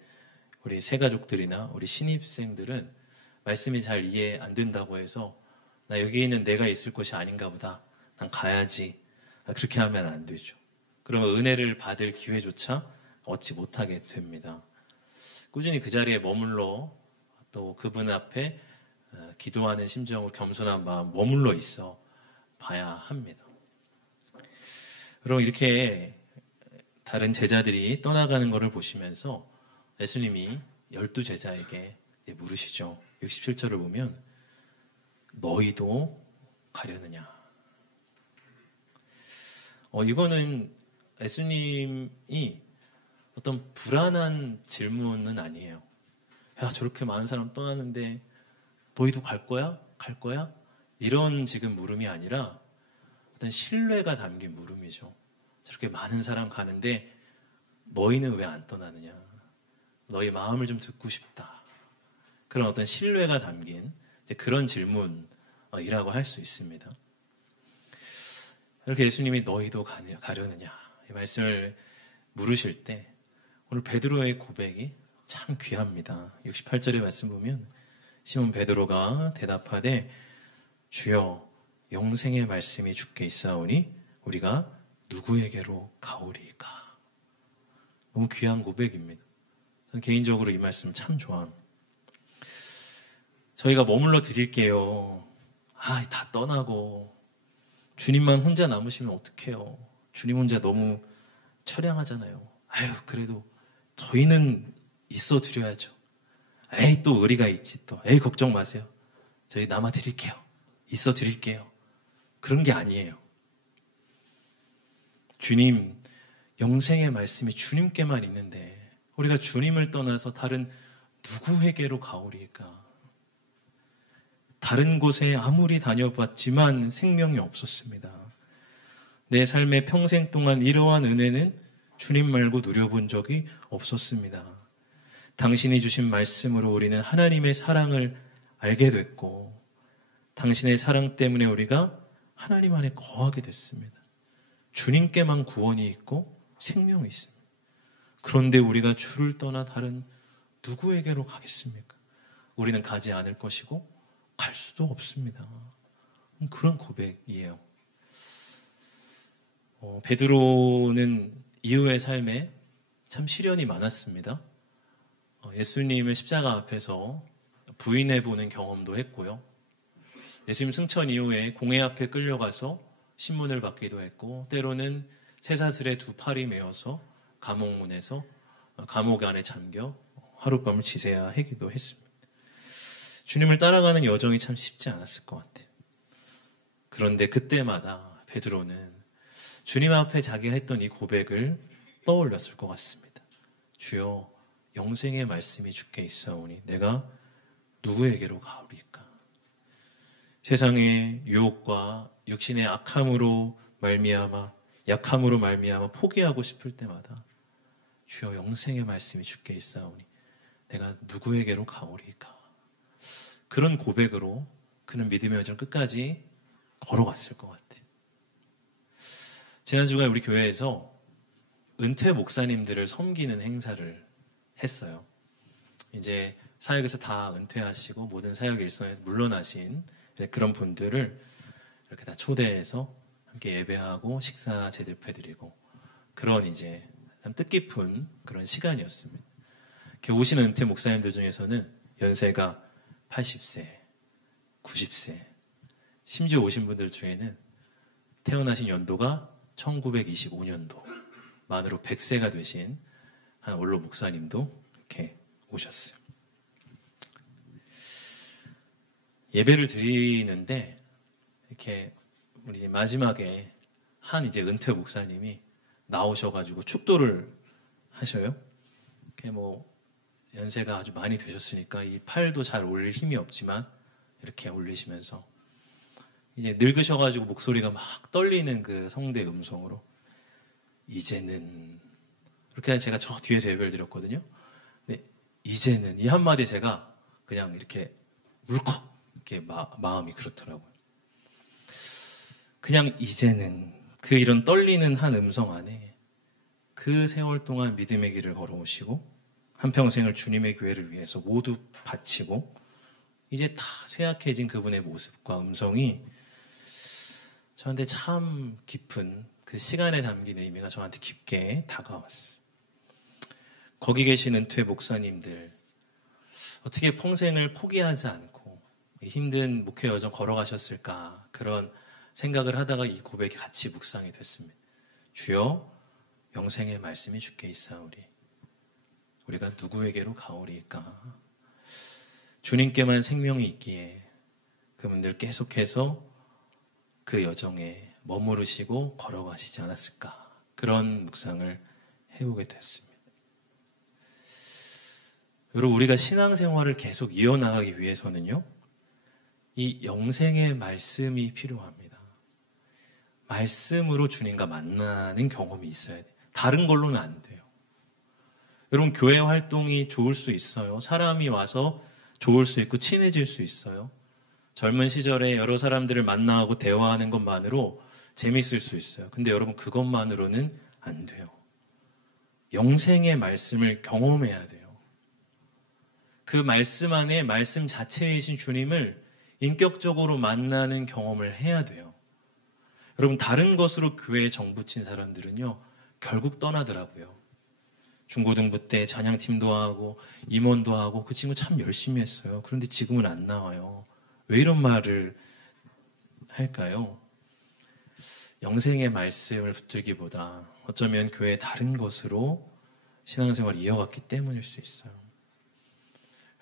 우리 새가족들이나 우리 신입생들은 말씀이 잘 이해 안 된다고 해서 나 여기 있는 내가 있을 곳이 아닌가 보다. 난 가야지. 그렇게 하면 안 되죠. 그러면 은혜를 받을 기회조차 얻지 못하게 됩니다. 꾸준히 그 자리에 머물러 또 그분 앞에 기도하는 심정으로 겸손한 마음 머물러 있어 봐야 합니다. 여러분, 이렇게 다른 제자들이 떠나가는 것을 보시면서 예수님이 12제자에게 물으시죠. 67절을 보면 너희도 가려느냐. 이거는 예수님이 어떤 불안한 질문은 아니에요. 야, 저렇게 많은 사람 떠나는데 너희도 갈 거야? 갈 거야? 이런 지금 물음이 아니라 어떤 신뢰가 담긴 물음이죠. 저렇게 많은 사람 가는데 너희는 왜 안 떠나느냐? 너희 마음을 좀 듣고 싶다. 그런 어떤 신뢰가 담긴 그런 질문이라고 할 수 있습니다. 이렇게 예수님이 너희도 가려느냐 이 말씀을 물으실 때 오늘 베드로의 고백이 참 귀합니다. 68절의 말씀 보면 시몬 베드로가 대답하되 주여 영생의 말씀이 주께 있사오니 우리가 누구에게로 가오리까. 너무 귀한 고백입니다. 저는 개인적으로 이 말씀 참 좋아합니다. 저희가 머물러 드릴게요. 다 떠나고 주님만 혼자 남으시면 어떡해요. 주님 혼자 너무 처량하잖아요. 그래도 저희는 있어 드려야죠. 에이 또 의리가 있지 또 에이 걱정 마세요. 저희 남아 드릴게요. 있어 드릴게요. 그런 게 아니에요. 주님, 영생의 말씀이 주님께만 있는데 우리가 주님을 떠나서 다른 누구에게로 가오리까? 다른 곳에 아무리 다녀봤지만 생명이 없었습니다. 내 삶의 평생 동안 이러한 은혜는 주님 말고 누려본 적이 없었습니다. 당신이 주신 말씀으로 우리는 하나님의 사랑을 알게 됐고 당신의 사랑 때문에 우리가 하나님 안에 거하게 됐습니다. 주님께만 구원이 있고 생명이 있습니다. 그런데 우리가 주를 떠나 다른 누구에게로 가겠습니까? 우리는 가지 않을 것이고 갈 수도 없습니다. 그런 고백이에요. 베드로는 이후의 삶에 참 시련이 많았습니다. 예수님을 십자가 앞에서 부인해보는 경험도 했고요. 예수님 승천 이후에 공회 앞에 끌려가서 신문을 받기도 했고 때로는 쇠사슬에 두 팔이 메어서 감옥문에서 감옥 안에 잠겨 하룻밤을 지새야 하기도 했습니다. 주님을 따라가는 여정이 참 쉽지 않았을 것 같아요. 그런데 그때마다 베드로는 주님 앞에 자기가 했던 이 고백을 떠올렸을 것 같습니다. 주여 영생의 말씀이 주께 있사오니 내가 누구에게로 가오리까? 세상의 유혹과 육신의 악함으로 말미암아 약함으로 말미암아 포기하고 싶을 때마다 주여 영생의 말씀이 주께 있사오니 내가 누구에게로 가오리까? 그런 고백으로 그는 믿음의 여정 끝까지 걸어갔을 것 같아요. 지난 주간 우리 교회에서 은퇴 목사님들을 섬기는 행사를 했어요. 이제 사역에서 다 은퇴하시고 모든 사역 일선에 물러나신 그런 분들을 이렇게 다 초대해서 함께 예배하고 식사 제대해드리고 그런 이제 참 뜻깊은 그런 시간이었습니다. 이렇게 오시는 은퇴 목사님들 중에서는 연세가 80세, 90세, 심지어 오신 분들 중에는 태어나신 연도가 1925년도 만으로 100세가 되신 한 원로 목사님도 이렇게 오셨어요. 예배를 드리는데 이렇게 우리 이제 마지막에 한 이제 은퇴 목사님이 나오셔가지고 축도를 하셔요. 이렇게 뭐 연세가 아주 많이 되셨으니까 이 팔도 잘 올릴 힘이 없지만 이렇게 올리시면서 이제 늙으셔가지고 목소리가 막 떨리는 그 성대 음성으로 이제는 이렇게 제가 저 뒤에서 예배를 드렸거든요. 근데 이제는 이 한마디에 제가 그냥 이렇게 울컥 이렇게 마음이 그렇더라고요. 그냥 이제는 그 이런 떨리는 한 음성 안에 그 세월 동안 믿음의 길을 걸어오시고 한평생을 주님의 교회를 위해서 모두 바치고 이제 다 쇠약해진 그분의 모습과 음성이 저한테 참 깊은 그 시간에 담긴 의미가 저한테 깊게 다가왔어요. 거기 계신 은퇴 목사님들 어떻게 평생을 포기하지 않고 힘든 목회 여정 걸어가셨을까 그런 생각을 하다가 이 고백이 같이 묵상이 됐습니다. 주여 영생의 말씀이 주께 있사오리 우리가 누구에게로 가오리까? 주님께만 생명이 있기에 그분들 계속해서 그 여정에 머무르시고 걸어가시지 않았을까? 그런 묵상을 해보게 됐습니다. 여러분 우리가 신앙생활을 계속 이어나가기 위해서는요. 이 영생의 말씀이 필요합니다. 말씀으로 주님과 만나는 경험이 있어야 돼요. 다른 걸로는 안 돼요. 여러분 교회 활동이 좋을 수 있어요. 사람이 와서 좋을 수 있고 친해질 수 있어요. 젊은 시절에 여러 사람들을 만나고 대화하는 것만으로 재밌을 수 있어요. 근데 여러분 그것만으로는 안 돼요. 영생의 말씀을 경험해야 돼요. 그 말씀 안에 말씀 자체이신 주님을 인격적으로 만나는 경험을 해야 돼요. 여러분 다른 것으로 교회에 정붙인 사람들은요. 결국 떠나더라고요. 중고등부 때 찬양팀도 하고 임원도 하고 그 친구 참 열심히 했어요. 그런데 지금은 안 나와요. 왜 이런 말을 할까요? 영생의 말씀을 붙들기보다 어쩌면 교회의 다른 것으로 신앙생활을 이어갔기 때문일 수 있어요.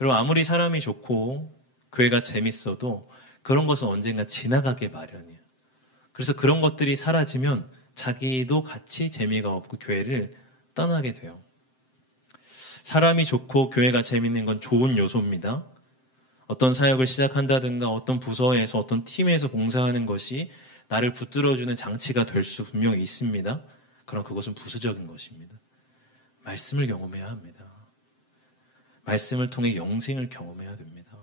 여러분, 아무리 사람이 좋고 교회가 재밌어도 그런 것은 언젠가 지나가게 마련이에요. 그래서 그런 것들이 사라지면 자기도 같이 재미가 없고 교회를 떠나게 돼요. 사람이 좋고 교회가 재밌는 건 좋은 요소입니다. 어떤 사역을 시작한다든가 어떤 부서에서 어떤 팀에서 봉사하는 것이 나를 붙들어주는 장치가 될 수 분명히 있습니다. 그럼 그것은 부수적인 것입니다. 말씀을 경험해야 합니다. 말씀을 통해 영생을 경험해야 됩니다.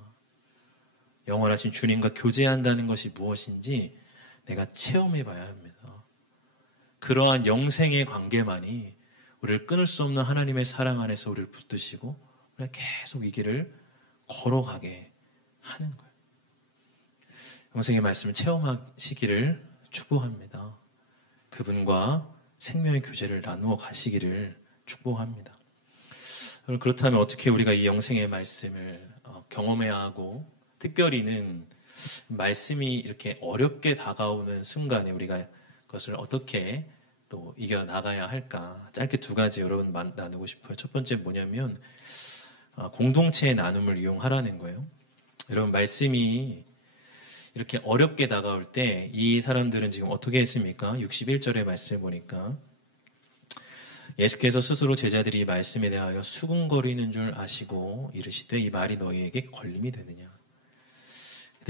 영원하신 주님과 교제한다는 것이 무엇인지 내가 체험해 봐야 합니다. 그러한 영생의 관계만이 우리를 끊을 수 없는 하나님의 사랑 안에서 우리를 붙드시고 우리가 계속 이 길을 걸어가게 하는 거예요. 영생의 말씀을 체험하시기를 축복합니다. 그분과 생명의 교제를 나누어 가시기를 축복합니다. 그렇다면 어떻게 우리가 이 영생의 말씀을 경험해야 하고, 특별히는 말씀이 이렇게 어렵게 다가오는 순간에 우리가 그것을 어떻게 또 이겨나가야 할까? 짧게 두 가지 여러분 나누고 싶어요. 첫 번째 뭐냐면 공동체의 나눔을 이용하라는 거예요. 여러분, 말씀이 이렇게 어렵게 다가올 때 이 사람들은 지금 어떻게 했습니까? 61절의 말씀을 보니까 예수께서 스스로 제자들이 이 말씀에 대하여 수군거리는 줄 아시고 이르시되 이 말이 너희에게 걸림이 되느냐.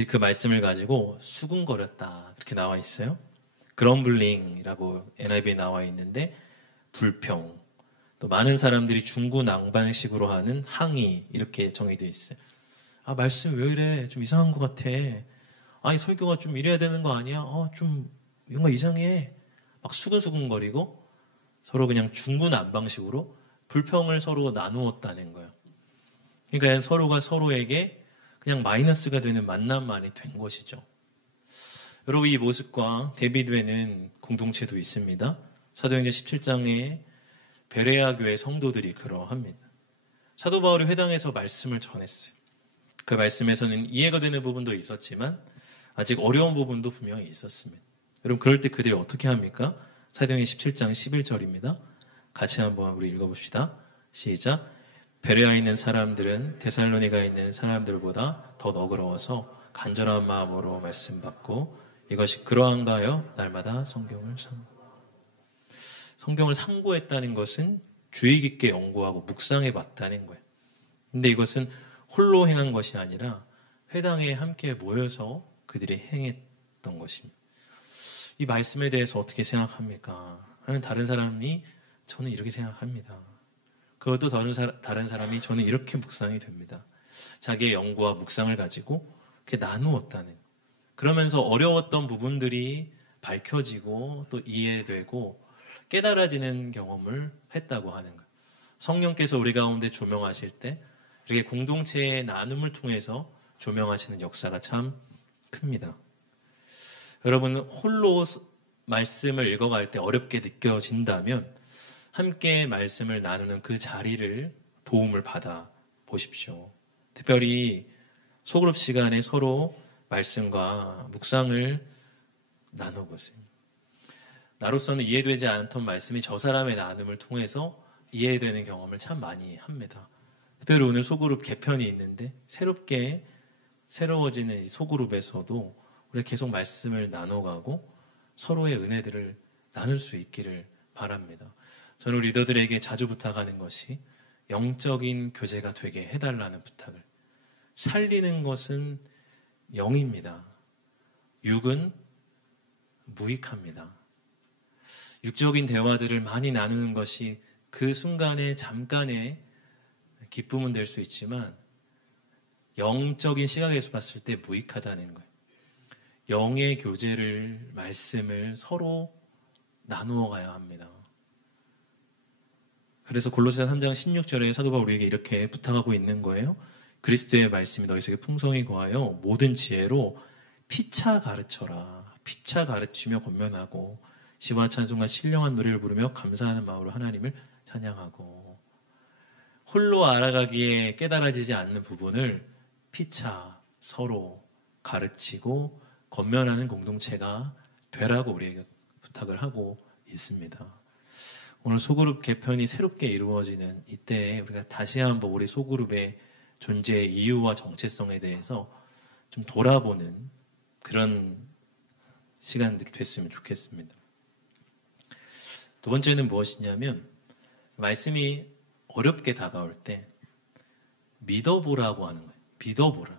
그 말씀을 가지고 수군거렸다 이렇게 나와 있어요. 그럼블링이라고 NIV에 나와 있는데 불평, 또 많은 사람들이 중구난방식으로 하는 항의 이렇게 정의되어 있어요. 아, 말씀 왜 이래? 좀 이상한 것 같아. 아니, 설교가 좀 이래야 되는 거 아니야? 좀 뭔가 이상해. 막 수근수근거리고 서로 그냥 중구난방식으로 불평을 서로 나누었다는 거예요. 그러니까 서로가 서로에게 그냥 마이너스가 되는 만남만이 된 것이죠. 여러분, 이 모습과 대비되는 공동체도 있습니다. 사도행전 17장에 베레아 교회 성도들이 그러합니다. 사도 바울이 회당에서 말씀을 전했어요. 그 말씀에서는 이해가 되는 부분도 있었지만 아직 어려운 부분도 분명히 있었습니다. 여러분, 그럴 때 그들이 어떻게 합니까? 사도행전 17장 11절입니다. 같이 한번 우리 읽어봅시다. 시작. 베레아에 있는 사람들은 데살로니가에 있는 사람들보다 더 너그러워서 간절한 마음으로 말씀 받고 이것이 그러한가요? 날마다 성경을 상고했다는 것은 주의 깊게 연구하고 묵상해 봤다는 거예요. 근데 이것은 홀로 행한 것이 아니라 회당에 함께 모여서 그들이 행했던 것입니다. 이 말씀에 대해서 어떻게 생각합니까? 하는 다른 사람이 저는 이렇게 생각합니다. 그것도 다른 사람이 저는 이렇게 묵상이 됩니다. 자기의 연구와 묵상을 가지고 이렇게 나누었다는, 그러면서 어려웠던 부분들이 밝혀지고 또 이해되고 깨달아지는 경험을 했다고 하는 거예요. 성령께서 우리 가운데 조명하실 때 이렇게 공동체의 나눔을 통해서 조명하시는 역사가 참 큽니다. 여러분, 홀로 말씀을 읽어갈 때 어렵게 느껴진다면 함께 말씀을 나누는 그 자리를 도움을 받아 보십시오. 특별히 소그룹 시간에 서로 말씀과 묵상을 나눠보세요. 나로서는 이해되지 않던 말씀이 저 사람의 나눔을 통해서 이해되는 경험을 참 많이 합니다. 특별히 오늘 소그룹 개편이 있는데 새로워지는 이 소그룹에서도 우리가 계속 말씀을 나눠가고 서로의 은혜들을 나눌 수 있기를 바랍니다. 저는 우리 리더들에게 자주 부탁하는 것이 영적인 교제가 되게 해달라는 부탁을. 살리는 것은 영입니다. 육은 무익합니다. 육적인 대화들을 많이 나누는 것이 그 순간에 잠깐의 기쁨은 될 수 있지만 영적인 시각에서 봤을 때 무익하다는 거예요. 영의 교제를, 말씀을 서로 나누어 가야 합니다. 그래서 골로새서 3장 16절에 사도 바울이 우리에게 이렇게 부탁하고 있는 거예요. 그리스도의 말씀이 너희 속에 풍성히 거하여 모든 지혜로 피차 가르쳐라. 피차 가르치며 권면하고 시와 찬송과 신령한 노래를 부르며 감사하는 마음으로 하나님을 찬양하고. 홀로 알아가기에 깨달아지지 않는 부분을 피차 서로 가르치고 권면하는 공동체가 되라고 우리에게 부탁을 하고 있습니다. 오늘 소그룹 개편이 새롭게 이루어지는 이때에 우리가 다시 한번 우리 소그룹의 존재의 이유와 정체성에 대해서 좀 돌아보는 그런 시간들이 됐으면 좋겠습니다. 두 번째는 무엇이냐면 말씀이 어렵게 다가올 때 믿어보라고 하는 거예요. 믿어보라.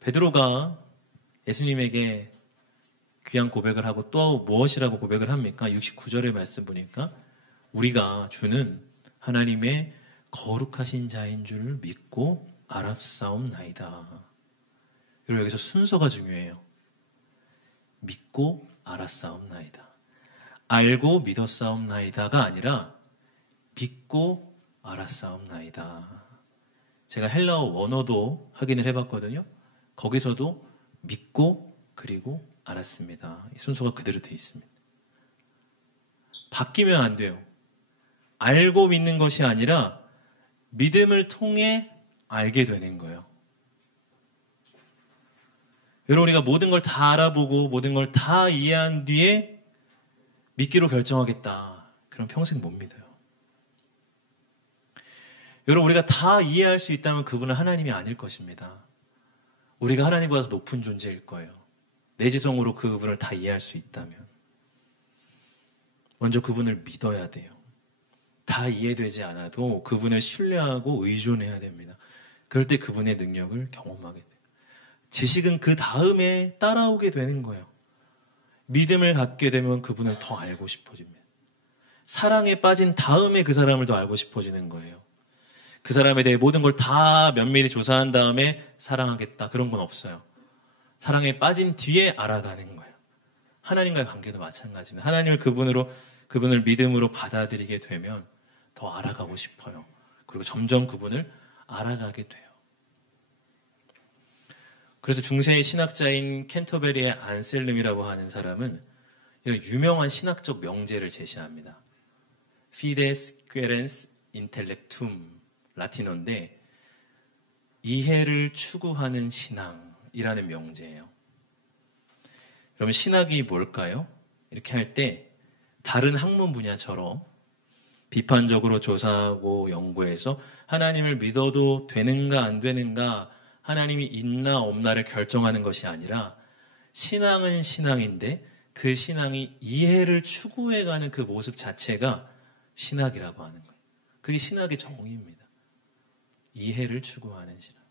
베드로가 예수님에게 귀한 고백을 하고 또 무엇이라고 고백을 합니까? 69절의 말씀 보니까 우리가 주는 하나님의 거룩하신 자인 줄 믿고 알았사옵나이다. 여러분 여기서 순서가 중요해요. 믿고 알았사옵나이다. 알고 믿었사옵나이다가 아니라 믿고 알았사옵나이다. 제가 헬라어 원어도 확인을 해봤거든요. 거기서도 믿고 그리고 알았습니다. 이 순서가 그대로 돼 있습니다. 바뀌면 안 돼요. 알고 믿는 것이 아니라 믿음을 통해 알게 되는 거예요. 여러분 우리가 모든 걸 다 알아보고 모든 걸 다 이해한 뒤에 믿기로 결정하겠다. 그럼 평생 못 믿어요. 여러분 우리가 다 이해할 수 있다면 그분은 하나님이 아닐 것입니다. 우리가 하나님보다 더 높은 존재일 거예요. 내 지성으로 그분을 다 이해할 수 있다면 먼저 그분을 믿어야 돼요. 다 이해되지 않아도 그분을 신뢰하고 의존해야 됩니다. 그럴 때 그분의 능력을 경험하게 돼요. 지식은 그 다음에 따라오게 되는 거예요. 믿음을 갖게 되면 그분을 더 알고 싶어집니다. 사랑에 빠진 다음에 그 사람을 더 알고 싶어지는 거예요. 그 사람에 대해 모든 걸 다 면밀히 조사한 다음에 사랑하겠다. 그런 건 없어요. 사랑에 빠진 뒤에 알아가는 거예요. 하나님과의 관계도 마찬가지입니다. 하나님을 그분을 믿음으로 받아들이게 되면 더 알아가고 싶어요. 그리고 점점 그분을 알아가게 돼요. 그래서 중세의 신학자인 캔터베리의 안셀름이라고 하는 사람은 이런 유명한 신학적 명제를 제시합니다. Fides querens intellectum 라틴어인데 이해를 추구하는 신앙이라는 명제예요. 여러분 신학이 뭘까요? 이렇게 할 때 다른 학문 분야처럼 비판적으로 조사하고 연구해서 하나님을 믿어도 되는가 안 되는가 하나님이 있나 없나를 결정하는 것이 아니라 신앙은 신앙인데 그 신앙이 이해를 추구해가는 그 모습 자체가 신학이라고 하는 거예요. 그게 신학의 정의입니다. 이해를 추구하는 신앙.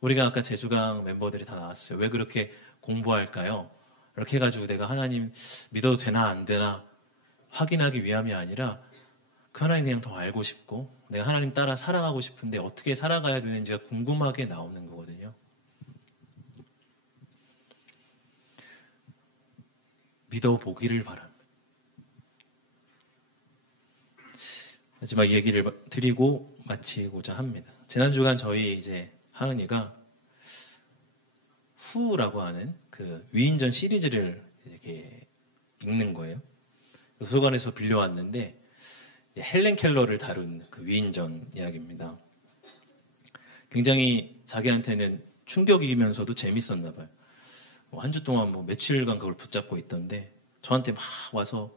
우리가 아까 제주강 멤버들이 다 나왔어요. 왜 그렇게 공부할까요? 이렇게 해가지고 내가 하나님 믿어도 되나 안 되나 확인하기 위함이 아니라 그 하나님 그냥 더 알고 싶고 내가 하나님 따라 살아가고 싶은데 어떻게 살아가야 되는지가 궁금하게 나오는 거거든요. 믿어보기를 바랍니다. 마지막 얘기를 드리고 마치고자 합니다. 지난 주간 저희 이제 하은이가 후라고 하는 그 위인전 시리즈를 이렇게 읽는 거예요. 도서관에서 빌려왔는데 헬렌 켈러를 다룬 그 위인전 이야기입니다. 굉장히 자기한테는 충격이면서도 재밌었나 봐요. 한 주 동안 며칠간 그걸 붙잡고 있던데 저한테 막 와서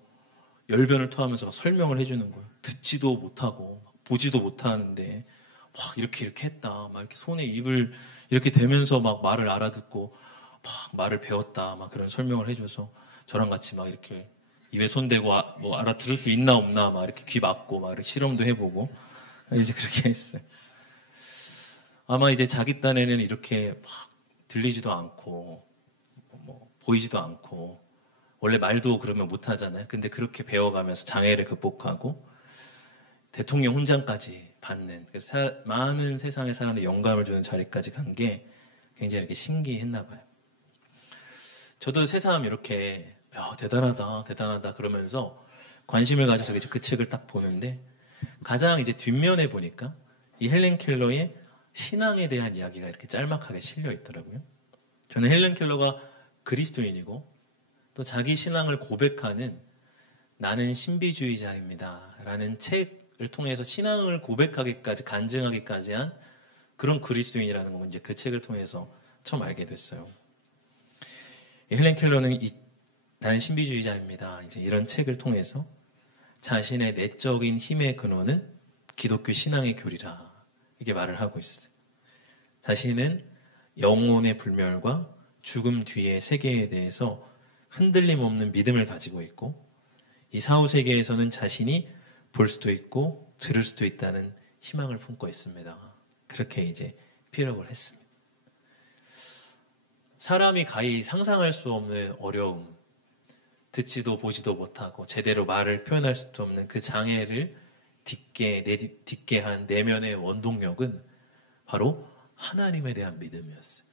열변을 토하면서 막 설명을 해주는 거예요. 듣지도 못하고 보지도 못하는데 막 이렇게 했다. 막 이렇게 손에 입을 이렇게 대면서 막 말을 알아듣고 막 말을 배웠다. 막 그런 설명을 해줘서 저랑 같이 막 이렇게 입에 손대고 뭐 알아들을 수 있나 없나 막 이렇게 귀 막고 막 이렇게 실험도 해보고 이제 그렇게 했어요. 아마 이제 자기 딴에는 이렇게 막 들리지도 않고 뭐 보이지도 않고 원래 말도 그러면 못하잖아요. 근데 그렇게 배워가면서 장애를 극복하고 대통령 훈장까지 받는 그래서 많은 세상의 사람들이 영감을 주는 자리까지 간 게 굉장히 이렇게 신기했나 봐요. 저도 새삼 이렇게 야, 대단하다 그러면서 관심을 가져서 이제 그 책을 딱 보는데 가장 이제 뒷면에 보니까 이 헬렌 켈러의 신앙에 대한 이야기가 이렇게 짤막하게 실려 있더라고요. 저는 헬렌 켈러가 그리스도인이고 또 자기 신앙을 고백하는 나는 신비주의자입니다 라는 책을 통해서 신앙을 고백하기까지 간증하기까지 한 그런 그리스도인이라는 거 이제 그 책을 통해서 처음 알게 됐어요. 헬렌 켈러는 나는 신비주의자입니다. 이제 이런 책을 통해서 자신의 내적인 힘의 근원은 기독교 신앙의 교리라 이게 말을 하고 있어요. 자신은 영혼의 불멸과 죽음 뒤의 세계에 대해서 흔들림 없는 믿음을 가지고 있고, 이 사후 세계에서는 자신이 볼 수도 있고 들을 수도 있다는 희망을 품고 있습니다. 그렇게 이제 피력을 했습니다. 사람이 가히 상상할 수 없는 어려움, 듣지도 보지도 못하고 제대로 말을 표현할 수도 없는 그 장애를 딛게 한 내면의 원동력은 바로 하나님에 대한 믿음이었어요.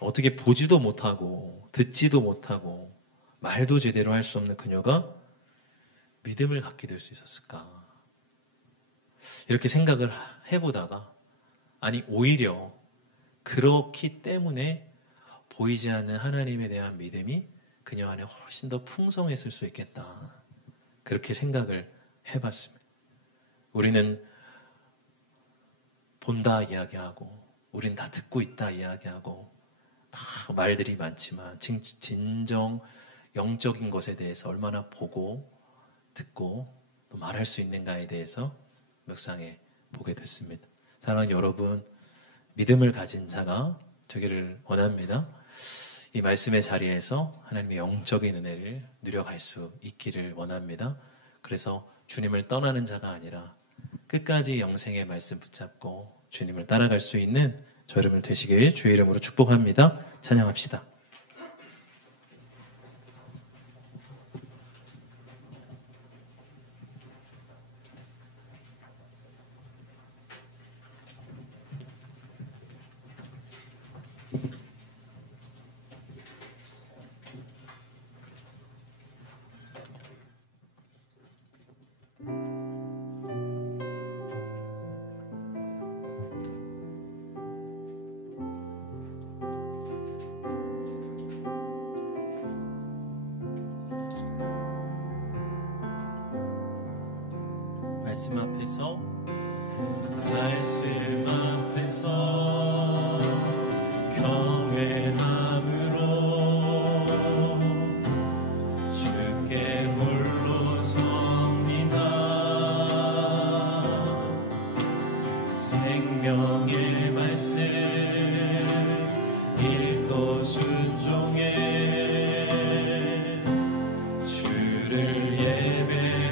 어떻게 보지도 못하고 듣지도 못하고 말도 제대로 할 수 없는 그녀가 믿음을 갖게 될 수 있었을까? 이렇게 생각을 해보다가, 아니 오히려 그렇기 때문에 보이지 않는 하나님에 대한 믿음이 그녀 안에 훨씬 더 풍성했을 수 있겠다. 그렇게 생각을 해봤습니다. 우리는 본다 이야기하고, 우린 다 듣고 있다 이야기하고, 막 말들이 많지만 진정 영적인 것에 대해서 얼마나 보고 듣고 또 말할 수 있는가에 대해서 묵상해 보게 됐습니다. 사랑하는 여러분, 믿음을 가진 자가 되기를 원합니다. 이 말씀의 자리에서 하나님의 영적인 은혜를 누려갈 수 있기를 원합니다. 그래서 주님을 떠나는 자가 아니라 끝까지 영생의 말씀 붙잡고 주님을 따라갈 수 있는 저 여러분 되시길 주의 이름으로 축복합니다. 찬양합시다. 말씀 앞에서 경외함으로 주께 홀로 섭니다. 생명의 말씀 읽고 순종해 주를 예배합니다.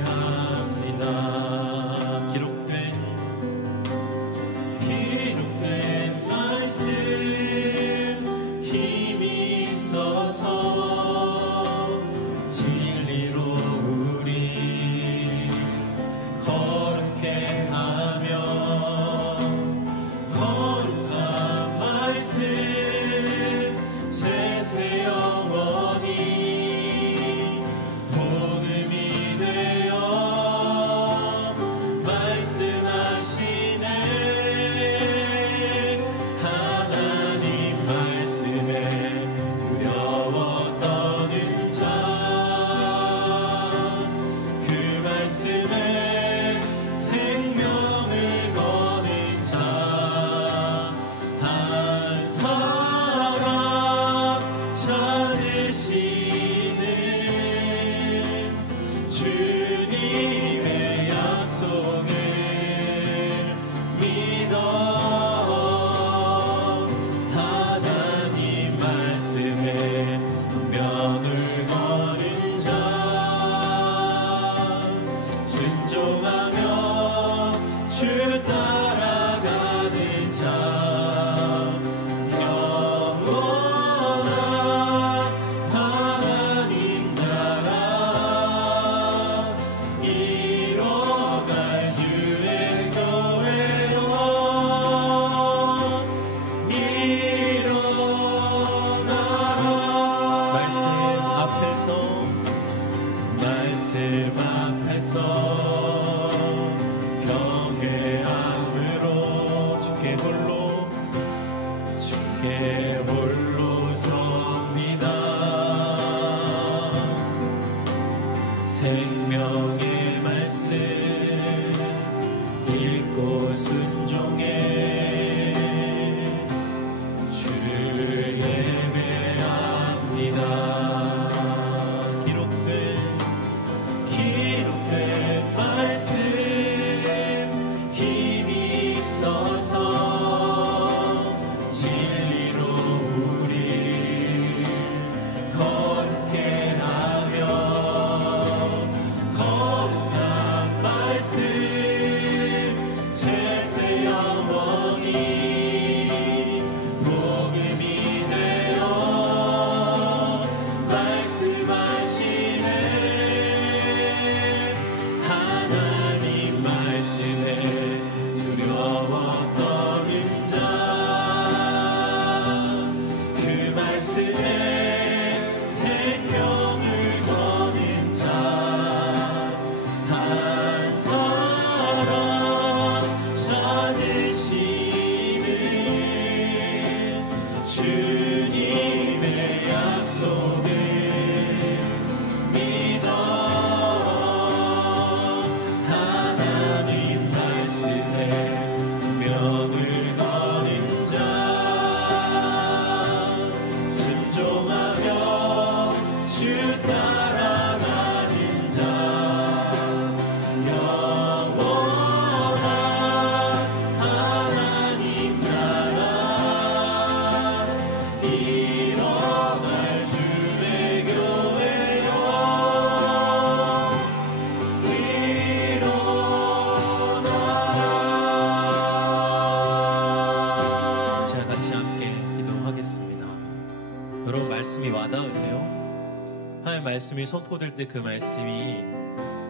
말씀이 선포될 때 그 말씀이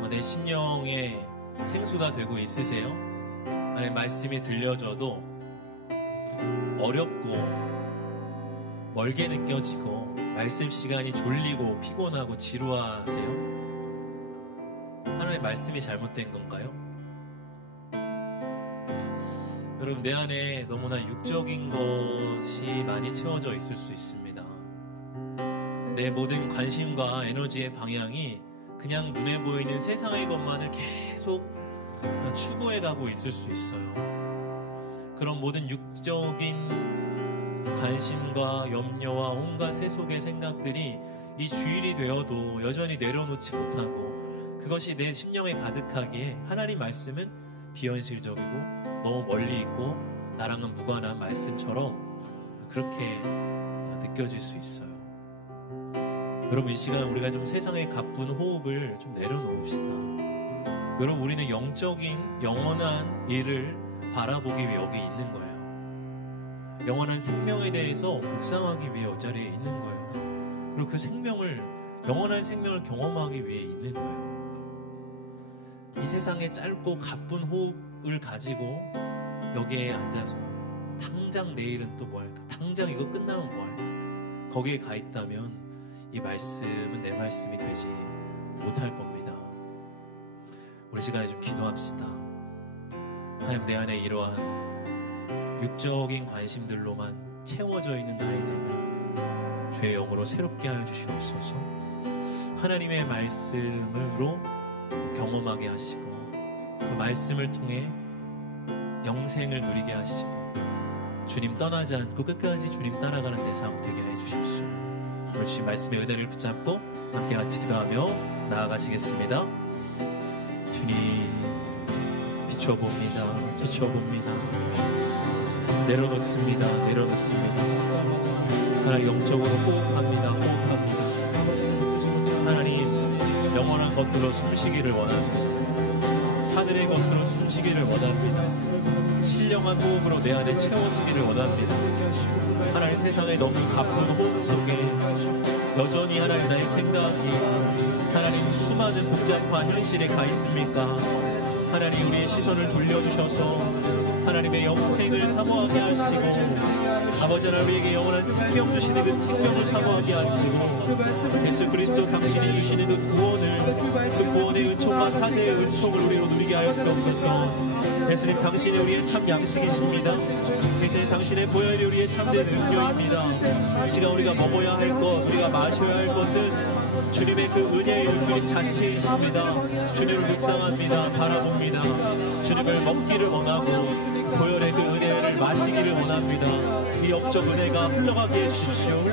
내 심령에 생수가 되고 있으세요? 하나님 말씀이 들려져도 어렵고 멀게 느껴지고 말씀 시간이 졸리고 피곤하고 지루하세요? 하나님 말씀이 잘못된 건가요? 여러분, 내 안에 너무나 육적인 것이 많이 채워져 있을 수 있습니다. 내 모든 관심과 에너지의 방향이 그냥 눈에 보이는 세상의 것만을 계속 추구해 가고 있을 수 있어요. 그런 모든 육적인 관심과 염려와 온갖 세속의 생각들이 이 주일이 되어도 여전히 내려놓지 못하고 그것이 내 심령에 가득하기에 하나님 말씀은 비현실적이고 너무 멀리 있고 나랑은 무관한 말씀처럼 그렇게 느껴질 수 있어요. 여러분, 이 시간 우리가 좀 세상의 가쁜 호흡을 좀 내려놓읍시다. 여러분, 우리는 영적인 영원한 일을 바라보기 위해 여기 있는 거예요. 영원한 생명에 대해서 묵상하기 위해 이 자리에 있는 거예요. 그리고 그 영원한 생명을 경험하기 위해 있는 거예요. 이 세상의 짧고 가쁜 호흡을 가지고 여기에 앉아서 당장 내일은 또 뭐 할까? 당장 이거 끝나면 뭐 할까? 거기에 가 있다면 이 말씀은 내 말씀이 되지 못할 겁니다. 우리 시간에 좀 기도합시다. 하나님, 내 안에 이러한 육적인 관심들로만 채워져 있는 나이 되면 주의 영으로 새롭게 하여 주시옵소서. 하나님의 말씀으로 경험하게 하시고 그 말씀을 통해 영생을 누리게 하시고 주님 떠나지 않고 끝까지 주님 따라가는 내 삶 되게 해주십시오. 오늘 주신 말씀의 은혜를 붙잡고 함께 같이 기도하며 나아가시겠습니다. 주님, 비춰봅니다. 내려놓습니다. 하나님, 영적으로 호흡합니다. 하나님, 영원한 것으로 숨쉬기를 원합니다. 하늘의 것으로 숨쉬기를 원합니다. 신령한 호흡으로 내 안에 채워지기를 원합니다. 하나님, 세상에 너무 가쁜 호흡 속에 여전히 하나님 나의 생각이 하나님 수많은 복잡한 현실에 가 있습니까? 하나님, 우리의 시선을 돌려주셔서 하나님의 영생을 사모하게 하시고 아버지 하나님, 우리에게 영원한 생명 주시는 그 생명을 사모하게 하시고 예수 그리스도 당신이 주시는 그 구원의 은총과 사죄의 은총을 우리로 누리게 하여 주옵소서. 예수님, 당신이 우리의 참 양식이십니다. 예수님, 당신의 보혈이 우리의 참된 음료입니다. 이 시간 우리가 먹어야 할 것, 우리가 마셔야 할 것은 주님의 그 은혜의 주님 자체이십니다. 주님을 묵상합니다. 바라봅니다. 주님을 먹기를 원하고 보혈의 그 은혜를 마시기를 원합니다. 이 영적 은혜가 흘러가게 해주십시오.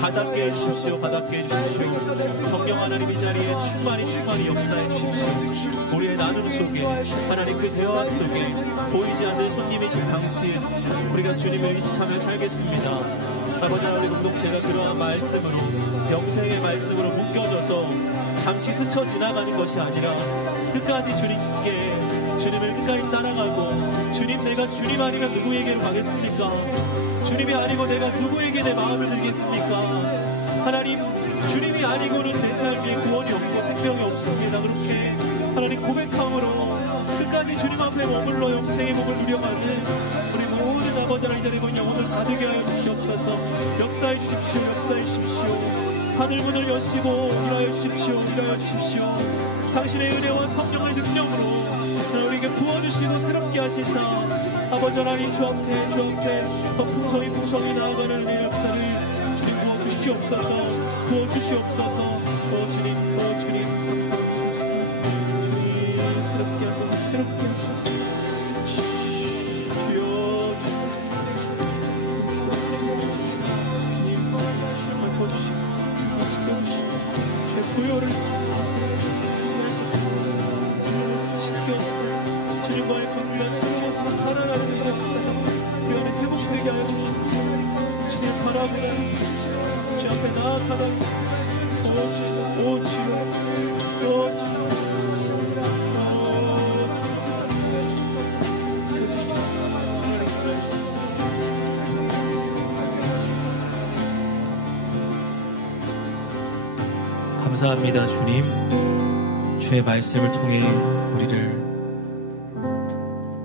가닿게 해주십시오. 성령 하나님, 이 자리에 충만히 역사해 주십시오. 우리의 나눔 속에 하나님, 그 대화 속에 보이지 않는 손님이신 당신, 우리가 주님을 의식하며 살겠습니다. 아버지 하나님, 공동체가 그러한 말씀으로, 영생의 말씀으로 묶여져서 잠시 스쳐 지나가는 것이 아니라 끝까지 주님을 끝까지 따라가고, 주님, 내가 주님 아니면 누구에게로 가겠습니까? 주님이 아니고 내가 누구에게 내 마음을 들겠습니까? 하나님, 주님이 아니고는 내 삶에 구원이 없고 생명이 없습니다. 그렇게 하나님 고백함으로 끝까지 주님 앞에 머물러 영생의 복을 누려가는 우리 모든 아버지 하나님, 이 자리에 보니 영혼을 가득게 하여 주시옵소서. 역사해 주십시오. 하늘 문을 여시고 일하여 주십시오. 당신의 은혜와 성령의 능력으로 우리에게 부어주시고 새롭게 하시사 아버지 하나님, 주 앞에 더 풍성히 나아가는 우리의 역사를 주님 부어주시옵소서. 주님 감사합니다. 주님 새롭게 하소서. 주여, 주님 정말 부어주시고 지켜주시고 주의 보혈을 주님과의 관계가 생명으로 살아가는 역사 우리 안에 회복되게 하여 주시옵소서. 주님 바라보라 주 앞에 나아가다 오 주여 감사합니다. 주님, 주의 말씀을 통해 우리를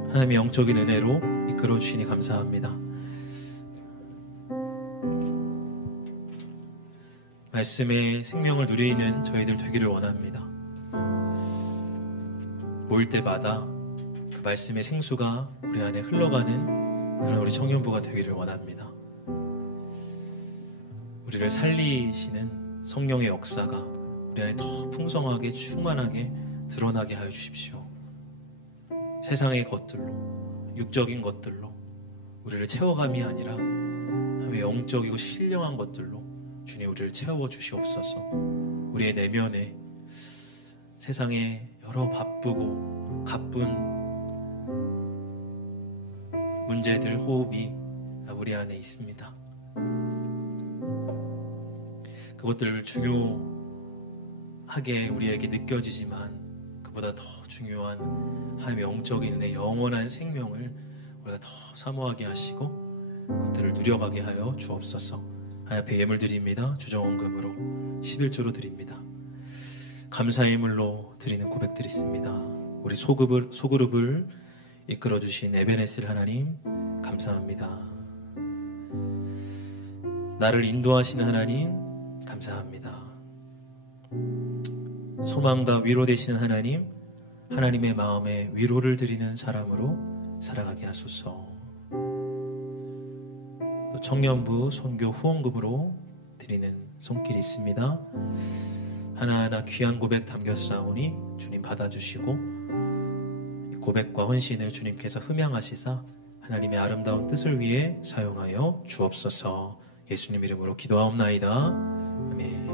하나님의 영적인 은혜로 이끌어 주시니 감사합니다. 말씀의 생명을 누리는 저희들 되기를 원합니다. 모일 때마다 그 말씀의 생수가 우리 안에 흘러가는 그런 우리 청년부가 되기를 원합니다. 우리를 살리시는 성령의 역사가 우리 안에 더 풍성하게 충만하게 드러나게 하여 주십시오. 세상의 것들로, 육적인 것들로 우리를 채워감이 아니라 하나님의 영적이고 신령한 것들로 주님 우리를 채워 주시옵소서. 우리의 내면에 세상에 여러 바쁘고 가쁜 문제들, 호흡이 우리 안에 있습니다. 그것들 중요하게 우리에게 느껴지지만 그보다 더 중요한 하나님의 영적인 은혜, 영원한 생명을 우리가 더 사모하게 하시고 그것들을 누려가게 하여 주옵소서. 하나님 앞에 예물 드립니다. 주정원금으로 11조로 드립니다. 감사의 예물로 드리는 고백들이 있습니다. 우리 소그룹을 이끌어주신 에베네셀 하나님 감사합니다. 나를 인도하시는 하나님 감사합니다. 소망과 위로 되시는 하나님, 하나님의 마음에 위로를 드리는 사람으로 살아가게 하소서. 또 청년부 선교 후원금으로 드리는 손길이 있습니다. 하나하나 귀한 고백 담겼사오니 주님 받아주시고 고백과 헌신을 주님께서 흠양하시사 하나님의 아름다운 뜻을 위해 사용하여 주옵소서. 예수님 이름으로 기도하옵나이다. 아멘.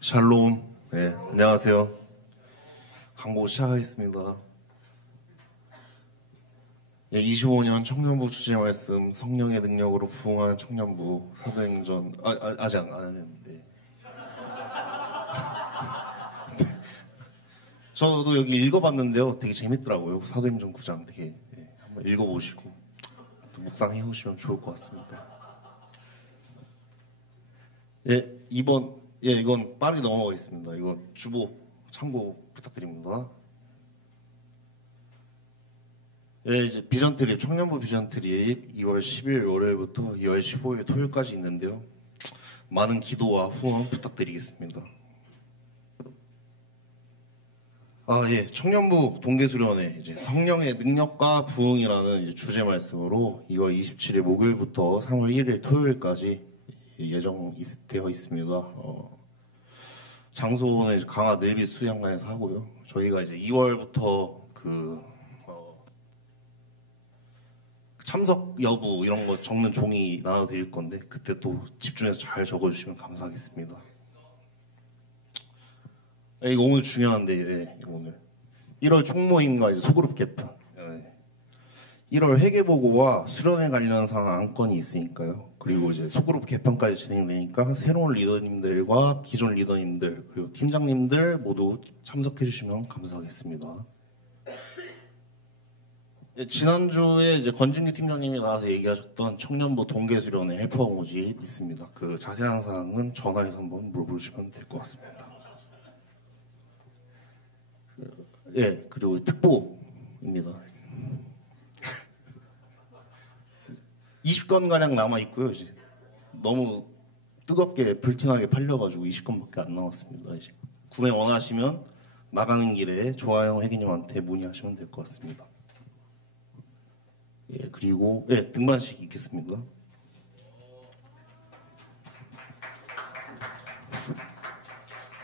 샬롬. 네, 안녕하세요. 광고 시작하겠습니다. 25년 청년부 주제 말씀 성령의 능력으로 부흥한 청년부 사도행전 아직 안 했는데 저도 여기 읽어봤는데요. 되게 재밌더라고요. 사도행전 9장 되게 한번 읽어보시고 또 묵상해 보시면 좋을 것 같습니다. 이건 빠르게 넘어가겠습니다. 이거 주보 참고 부탁드립니다. 이제 비전 트립, 청년부 비전 트립 2월 10일 월요일부터 2월 15일 토요일까지 있는데요. 많은 기도와 후원 부탁드리겠습니다. 청년부 동계수련회 이제 성령의 능력과 부흥이라는 이제 주제 말씀으로 2월 27일 목요일부터 3월 1일 토요일까지 예정되어 있습니다. 장소는 이제 강화 늘비 수양관에서 하고요. 저희가 이제 2월부터 참석 여부 이런 거 적는 종이 나눠드릴 건데 그때 또 집중해서 잘 적어주시면 감사하겠습니다. 이거 오늘 중요한데 오늘 1월 총모임과 이제 소그룹 개편 1월 회계보고와 수련회 관련 사항 안건이 있으니까요. 그리고 이제 소그룹 개편까지 진행되니까 새로운 리더님들과 기존 리더님들 그리고 팀장님들 모두 참석해 주시면 감사하겠습니다. 지난주에 이제 권진규 팀장님이 나와서 얘기하셨던 청년부 동계수련회 헬퍼 모집 있습니다. 그 자세한 사항은 전화해서 한번 물어보시면 될 것 같습니다. 그리고 특보입니다. 20건가량 남아있고요. 이제 너무 뜨겁게 불티나게 팔려가지고 20건밖에 안 남았습니다. 이제 구매 원하시면 나가는 길에 조아영 회계님한테 문의하시면 될 것 같습니다. 그리고 등반식 있겠습니다.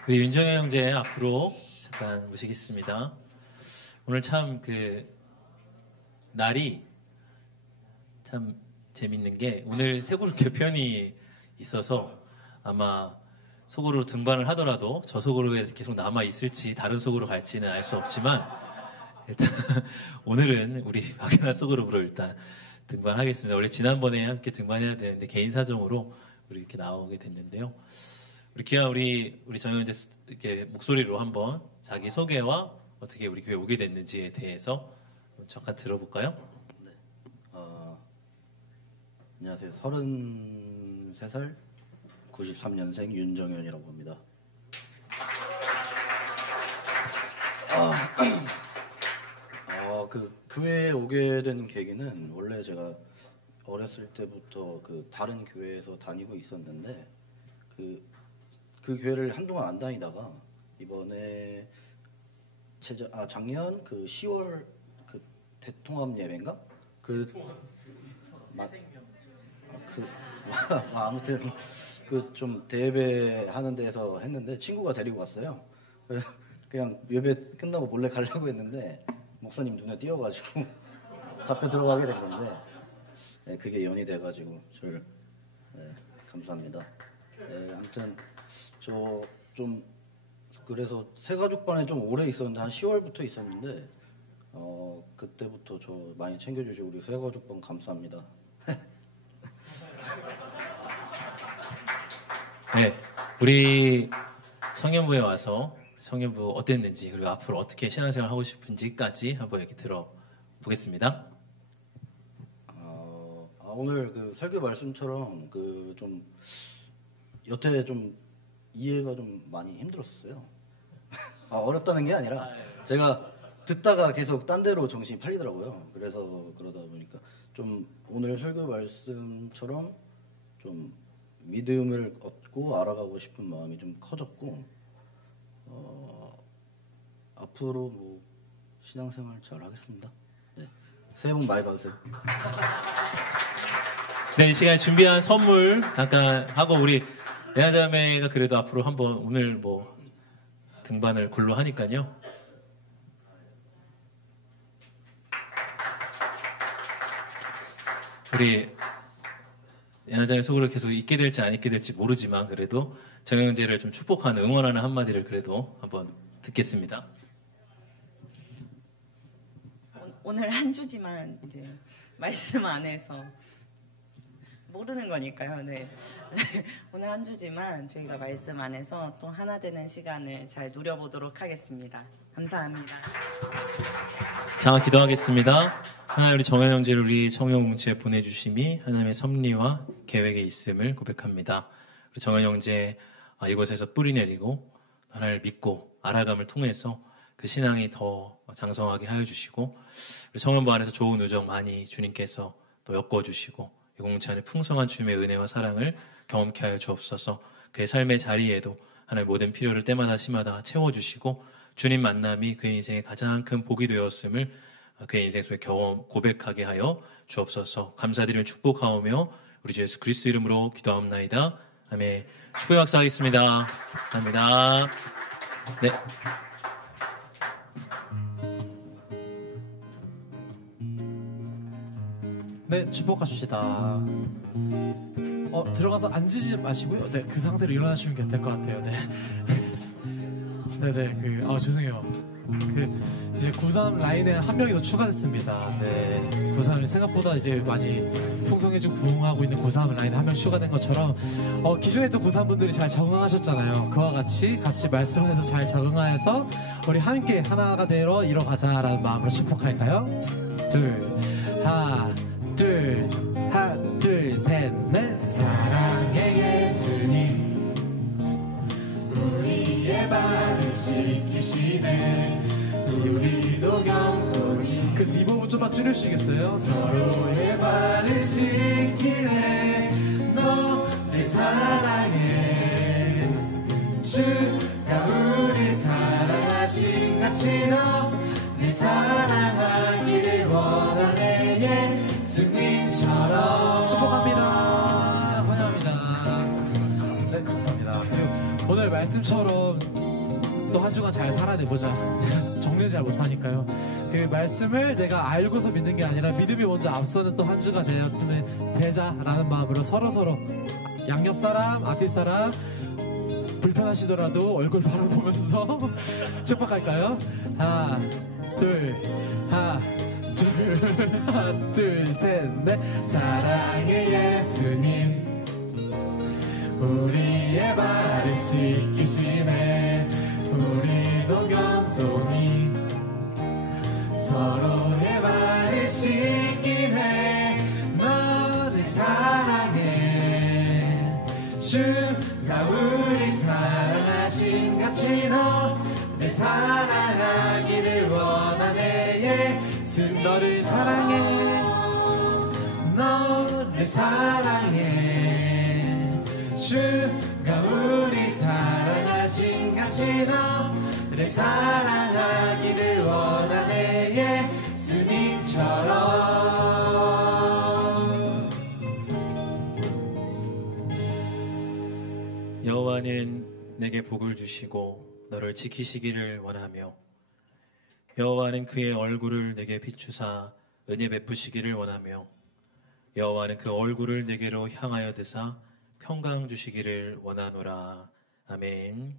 우리 윤정혜 형제 앞으로 잠깐 모시겠습니다. 오늘 참 날이 참 재밌는 게 오늘 세그룹 개편이 있어서 아마 소그룹 등반을 하더라도 저 소그룹에 계속 남아 있을지 다른 소그룹 갈지는 알 수 없지만 일단 오늘은 우리 막연한 소그룹으로 일단 등반하겠습니다. 원래 지난번에 함께 등반해야 되는데 개인 사정으로 우리 이렇게 나오게 됐는데요. 우리 귀한 우리 정영 이제 이렇게 목소리로 한번 자기 소개와 어떻게 우리 교회 오게 됐는지에 대해서 잠깐 들어볼까요? 네. 안녕하세요. 33살 93년생 윤정현이라고 합니다. 그 교회에 오게 된 계기는 원래 제가 어렸을 때부터 그 다른 교회에서 다니고 있었는데 그 교회를 한동안 안 다니다가 이번에 작년 그 10월 그 대통합 예배인가? 아무튼 그 좀 대예배 하는 데서 했는데 친구가 데리고 왔어요. 그래서 그냥 예배 끝나고 몰래 가려고 했는데 목사님 눈에 띄어가지고 잡혀 들어가게 된 건데 네, 그게 연이 돼가지고 저를 네, 감사합니다. 네, 아무튼 저 좀 그래서 새가족반에 좀 오래 있었는데 한 10월부터 있었는데 그때부터 저 많이 챙겨주시고 우리 새가족반 감사합니다. 네, 우리 청년부에 와서 청년부 어땠는지 그리고 앞으로 어떻게 신앙생활 하고 싶은지까지 한번 얘기 들어보겠습니다. 오늘 그 설교 말씀처럼 그 좀 여태 좀 이해가 좀 많이 힘들었어요. 어렵다는 게 아니라 제가 듣다가 계속 딴 데로 정신이 팔리더라고요. 그래서 그러다 보니까 좀 오늘 설교 말씀처럼 좀 믿음을 얻고 알아가고 싶은 마음이 좀 커졌고 앞으로 뭐 신앙생활 잘 하겠습니다. 네. 새해 복 많이 받으세요. 네, 이 시간에 준비한 선물 잠깐 하고 우리 애나자매가 그래도 앞으로 한번 오늘 뭐 등반을 골로 하니까요. 우리 애나자매 속으로 계속 있게 될지 안 있게 될지 모르지만 그래도 정영재를 좀 축복하는 응원하는 한마디를 그래도 한번 듣겠습니다. 오늘 한 주지만 이제 말씀 안에서 모르는 거니까요. 네. 오늘 한 주지만 저희가 말씀 안에서 또 하나 되는 시간을 잘 누려보도록 하겠습니다. 감사합니다. 자, 기도하겠습니다. 하나님 우리 정현 형제를 우리 청년 공동체에 보내주심이 하나님의 섭리와 계획에 있음을 고백합니다. 우리 정현 형제 이곳에서 뿌리 내리고 하나님을 믿고 알아감을 통해서 그 신앙이 더 장성하게 하여 주시고 우리 청년부 안에서 좋은 우정 많이 주님께서 또 엮어주시고 이 공동체 안에 풍성한 주님의 은혜와 사랑을 경험케 하여 주옵소서. 그의 삶의 자리에도 하나님 모든 필요를 때마다 시마다 채워주시고 주님 만남이 그의 인생의 가장 큰 복이 되었음을 그의 인생 속에 경험 고백하게 하여 주옵소서. 감사드리며 축복하오며 우리 주 예수 그리스도 이름으로 기도하옵나이다. 아멘. 축복의 박수하겠습니다. 감사합니다. 네. 네, 축복합시다. 들어가서 앉으지 마시고요. 네, 그 상태로 일어나시면 될 것 같아요. 네. 네네, 죄송해요. 이제 93 라인에 한 명이 더 추가됐습니다. 네. 93이 생각보다 이제 많이 풍성해지고 부흥하고 있는 93 라인에 한 명 추가된 것처럼, 기존에 또 93분들이 잘 적응하셨잖아요. 그와 같이 말씀해서 잘 적응하여서 우리 함께 하나가 되어 이뤄가자라는 마음으로 축복할까요? 하나, 둘, 셋, 넷. 사랑의 예수님, 우리의 발을 씻기시네. 우리도 겸손히. 그 리버브 좀만 줄여주시겠어요? 서로의 발을 씻기네. 너를 사랑해. 주가 우리 사랑하신 같이 너를 사랑하기를 원하네. 예수님처럼. 축복합니다. 환영합니다. 네, 감사합니다. 그리고 오늘 말씀처럼 또 한 주간 잘 살아내보자. 정리를 잘 못하니까요. 그 말씀을 내가 알고서 믿는 게 아니라 믿음이 먼저 앞서는 또 한 주가 되었으면 되자라는 마음으로 서로서로 양옆 사람, 앞뒤 사람 불편하시더라도 얼굴 바라보면서 축복할까요? 하나, 둘, 셋, 넷. 사랑의 예수님, 우리의 발을 씻기시네. 우리도 겸손히 서로의 발을 씻기네. 너를 사랑해. 주가 우리 사랑하신 같이 너를 사랑하기를 원하네. 예수 너를 사랑해, 너를 사랑해. 주가 우리 사랑하신 같이 너를 사랑하기를 원하네. 예수님처럼. 여호와는 내게 복을 주시고 너를 지키시기를 원하며 여호와는 그의 얼굴을 내게 비추사 은혜 베푸시기를 원하며 여호와는 그 얼굴을 내게로 향하여 드사 평강 주시기를 원하노라. 아멘.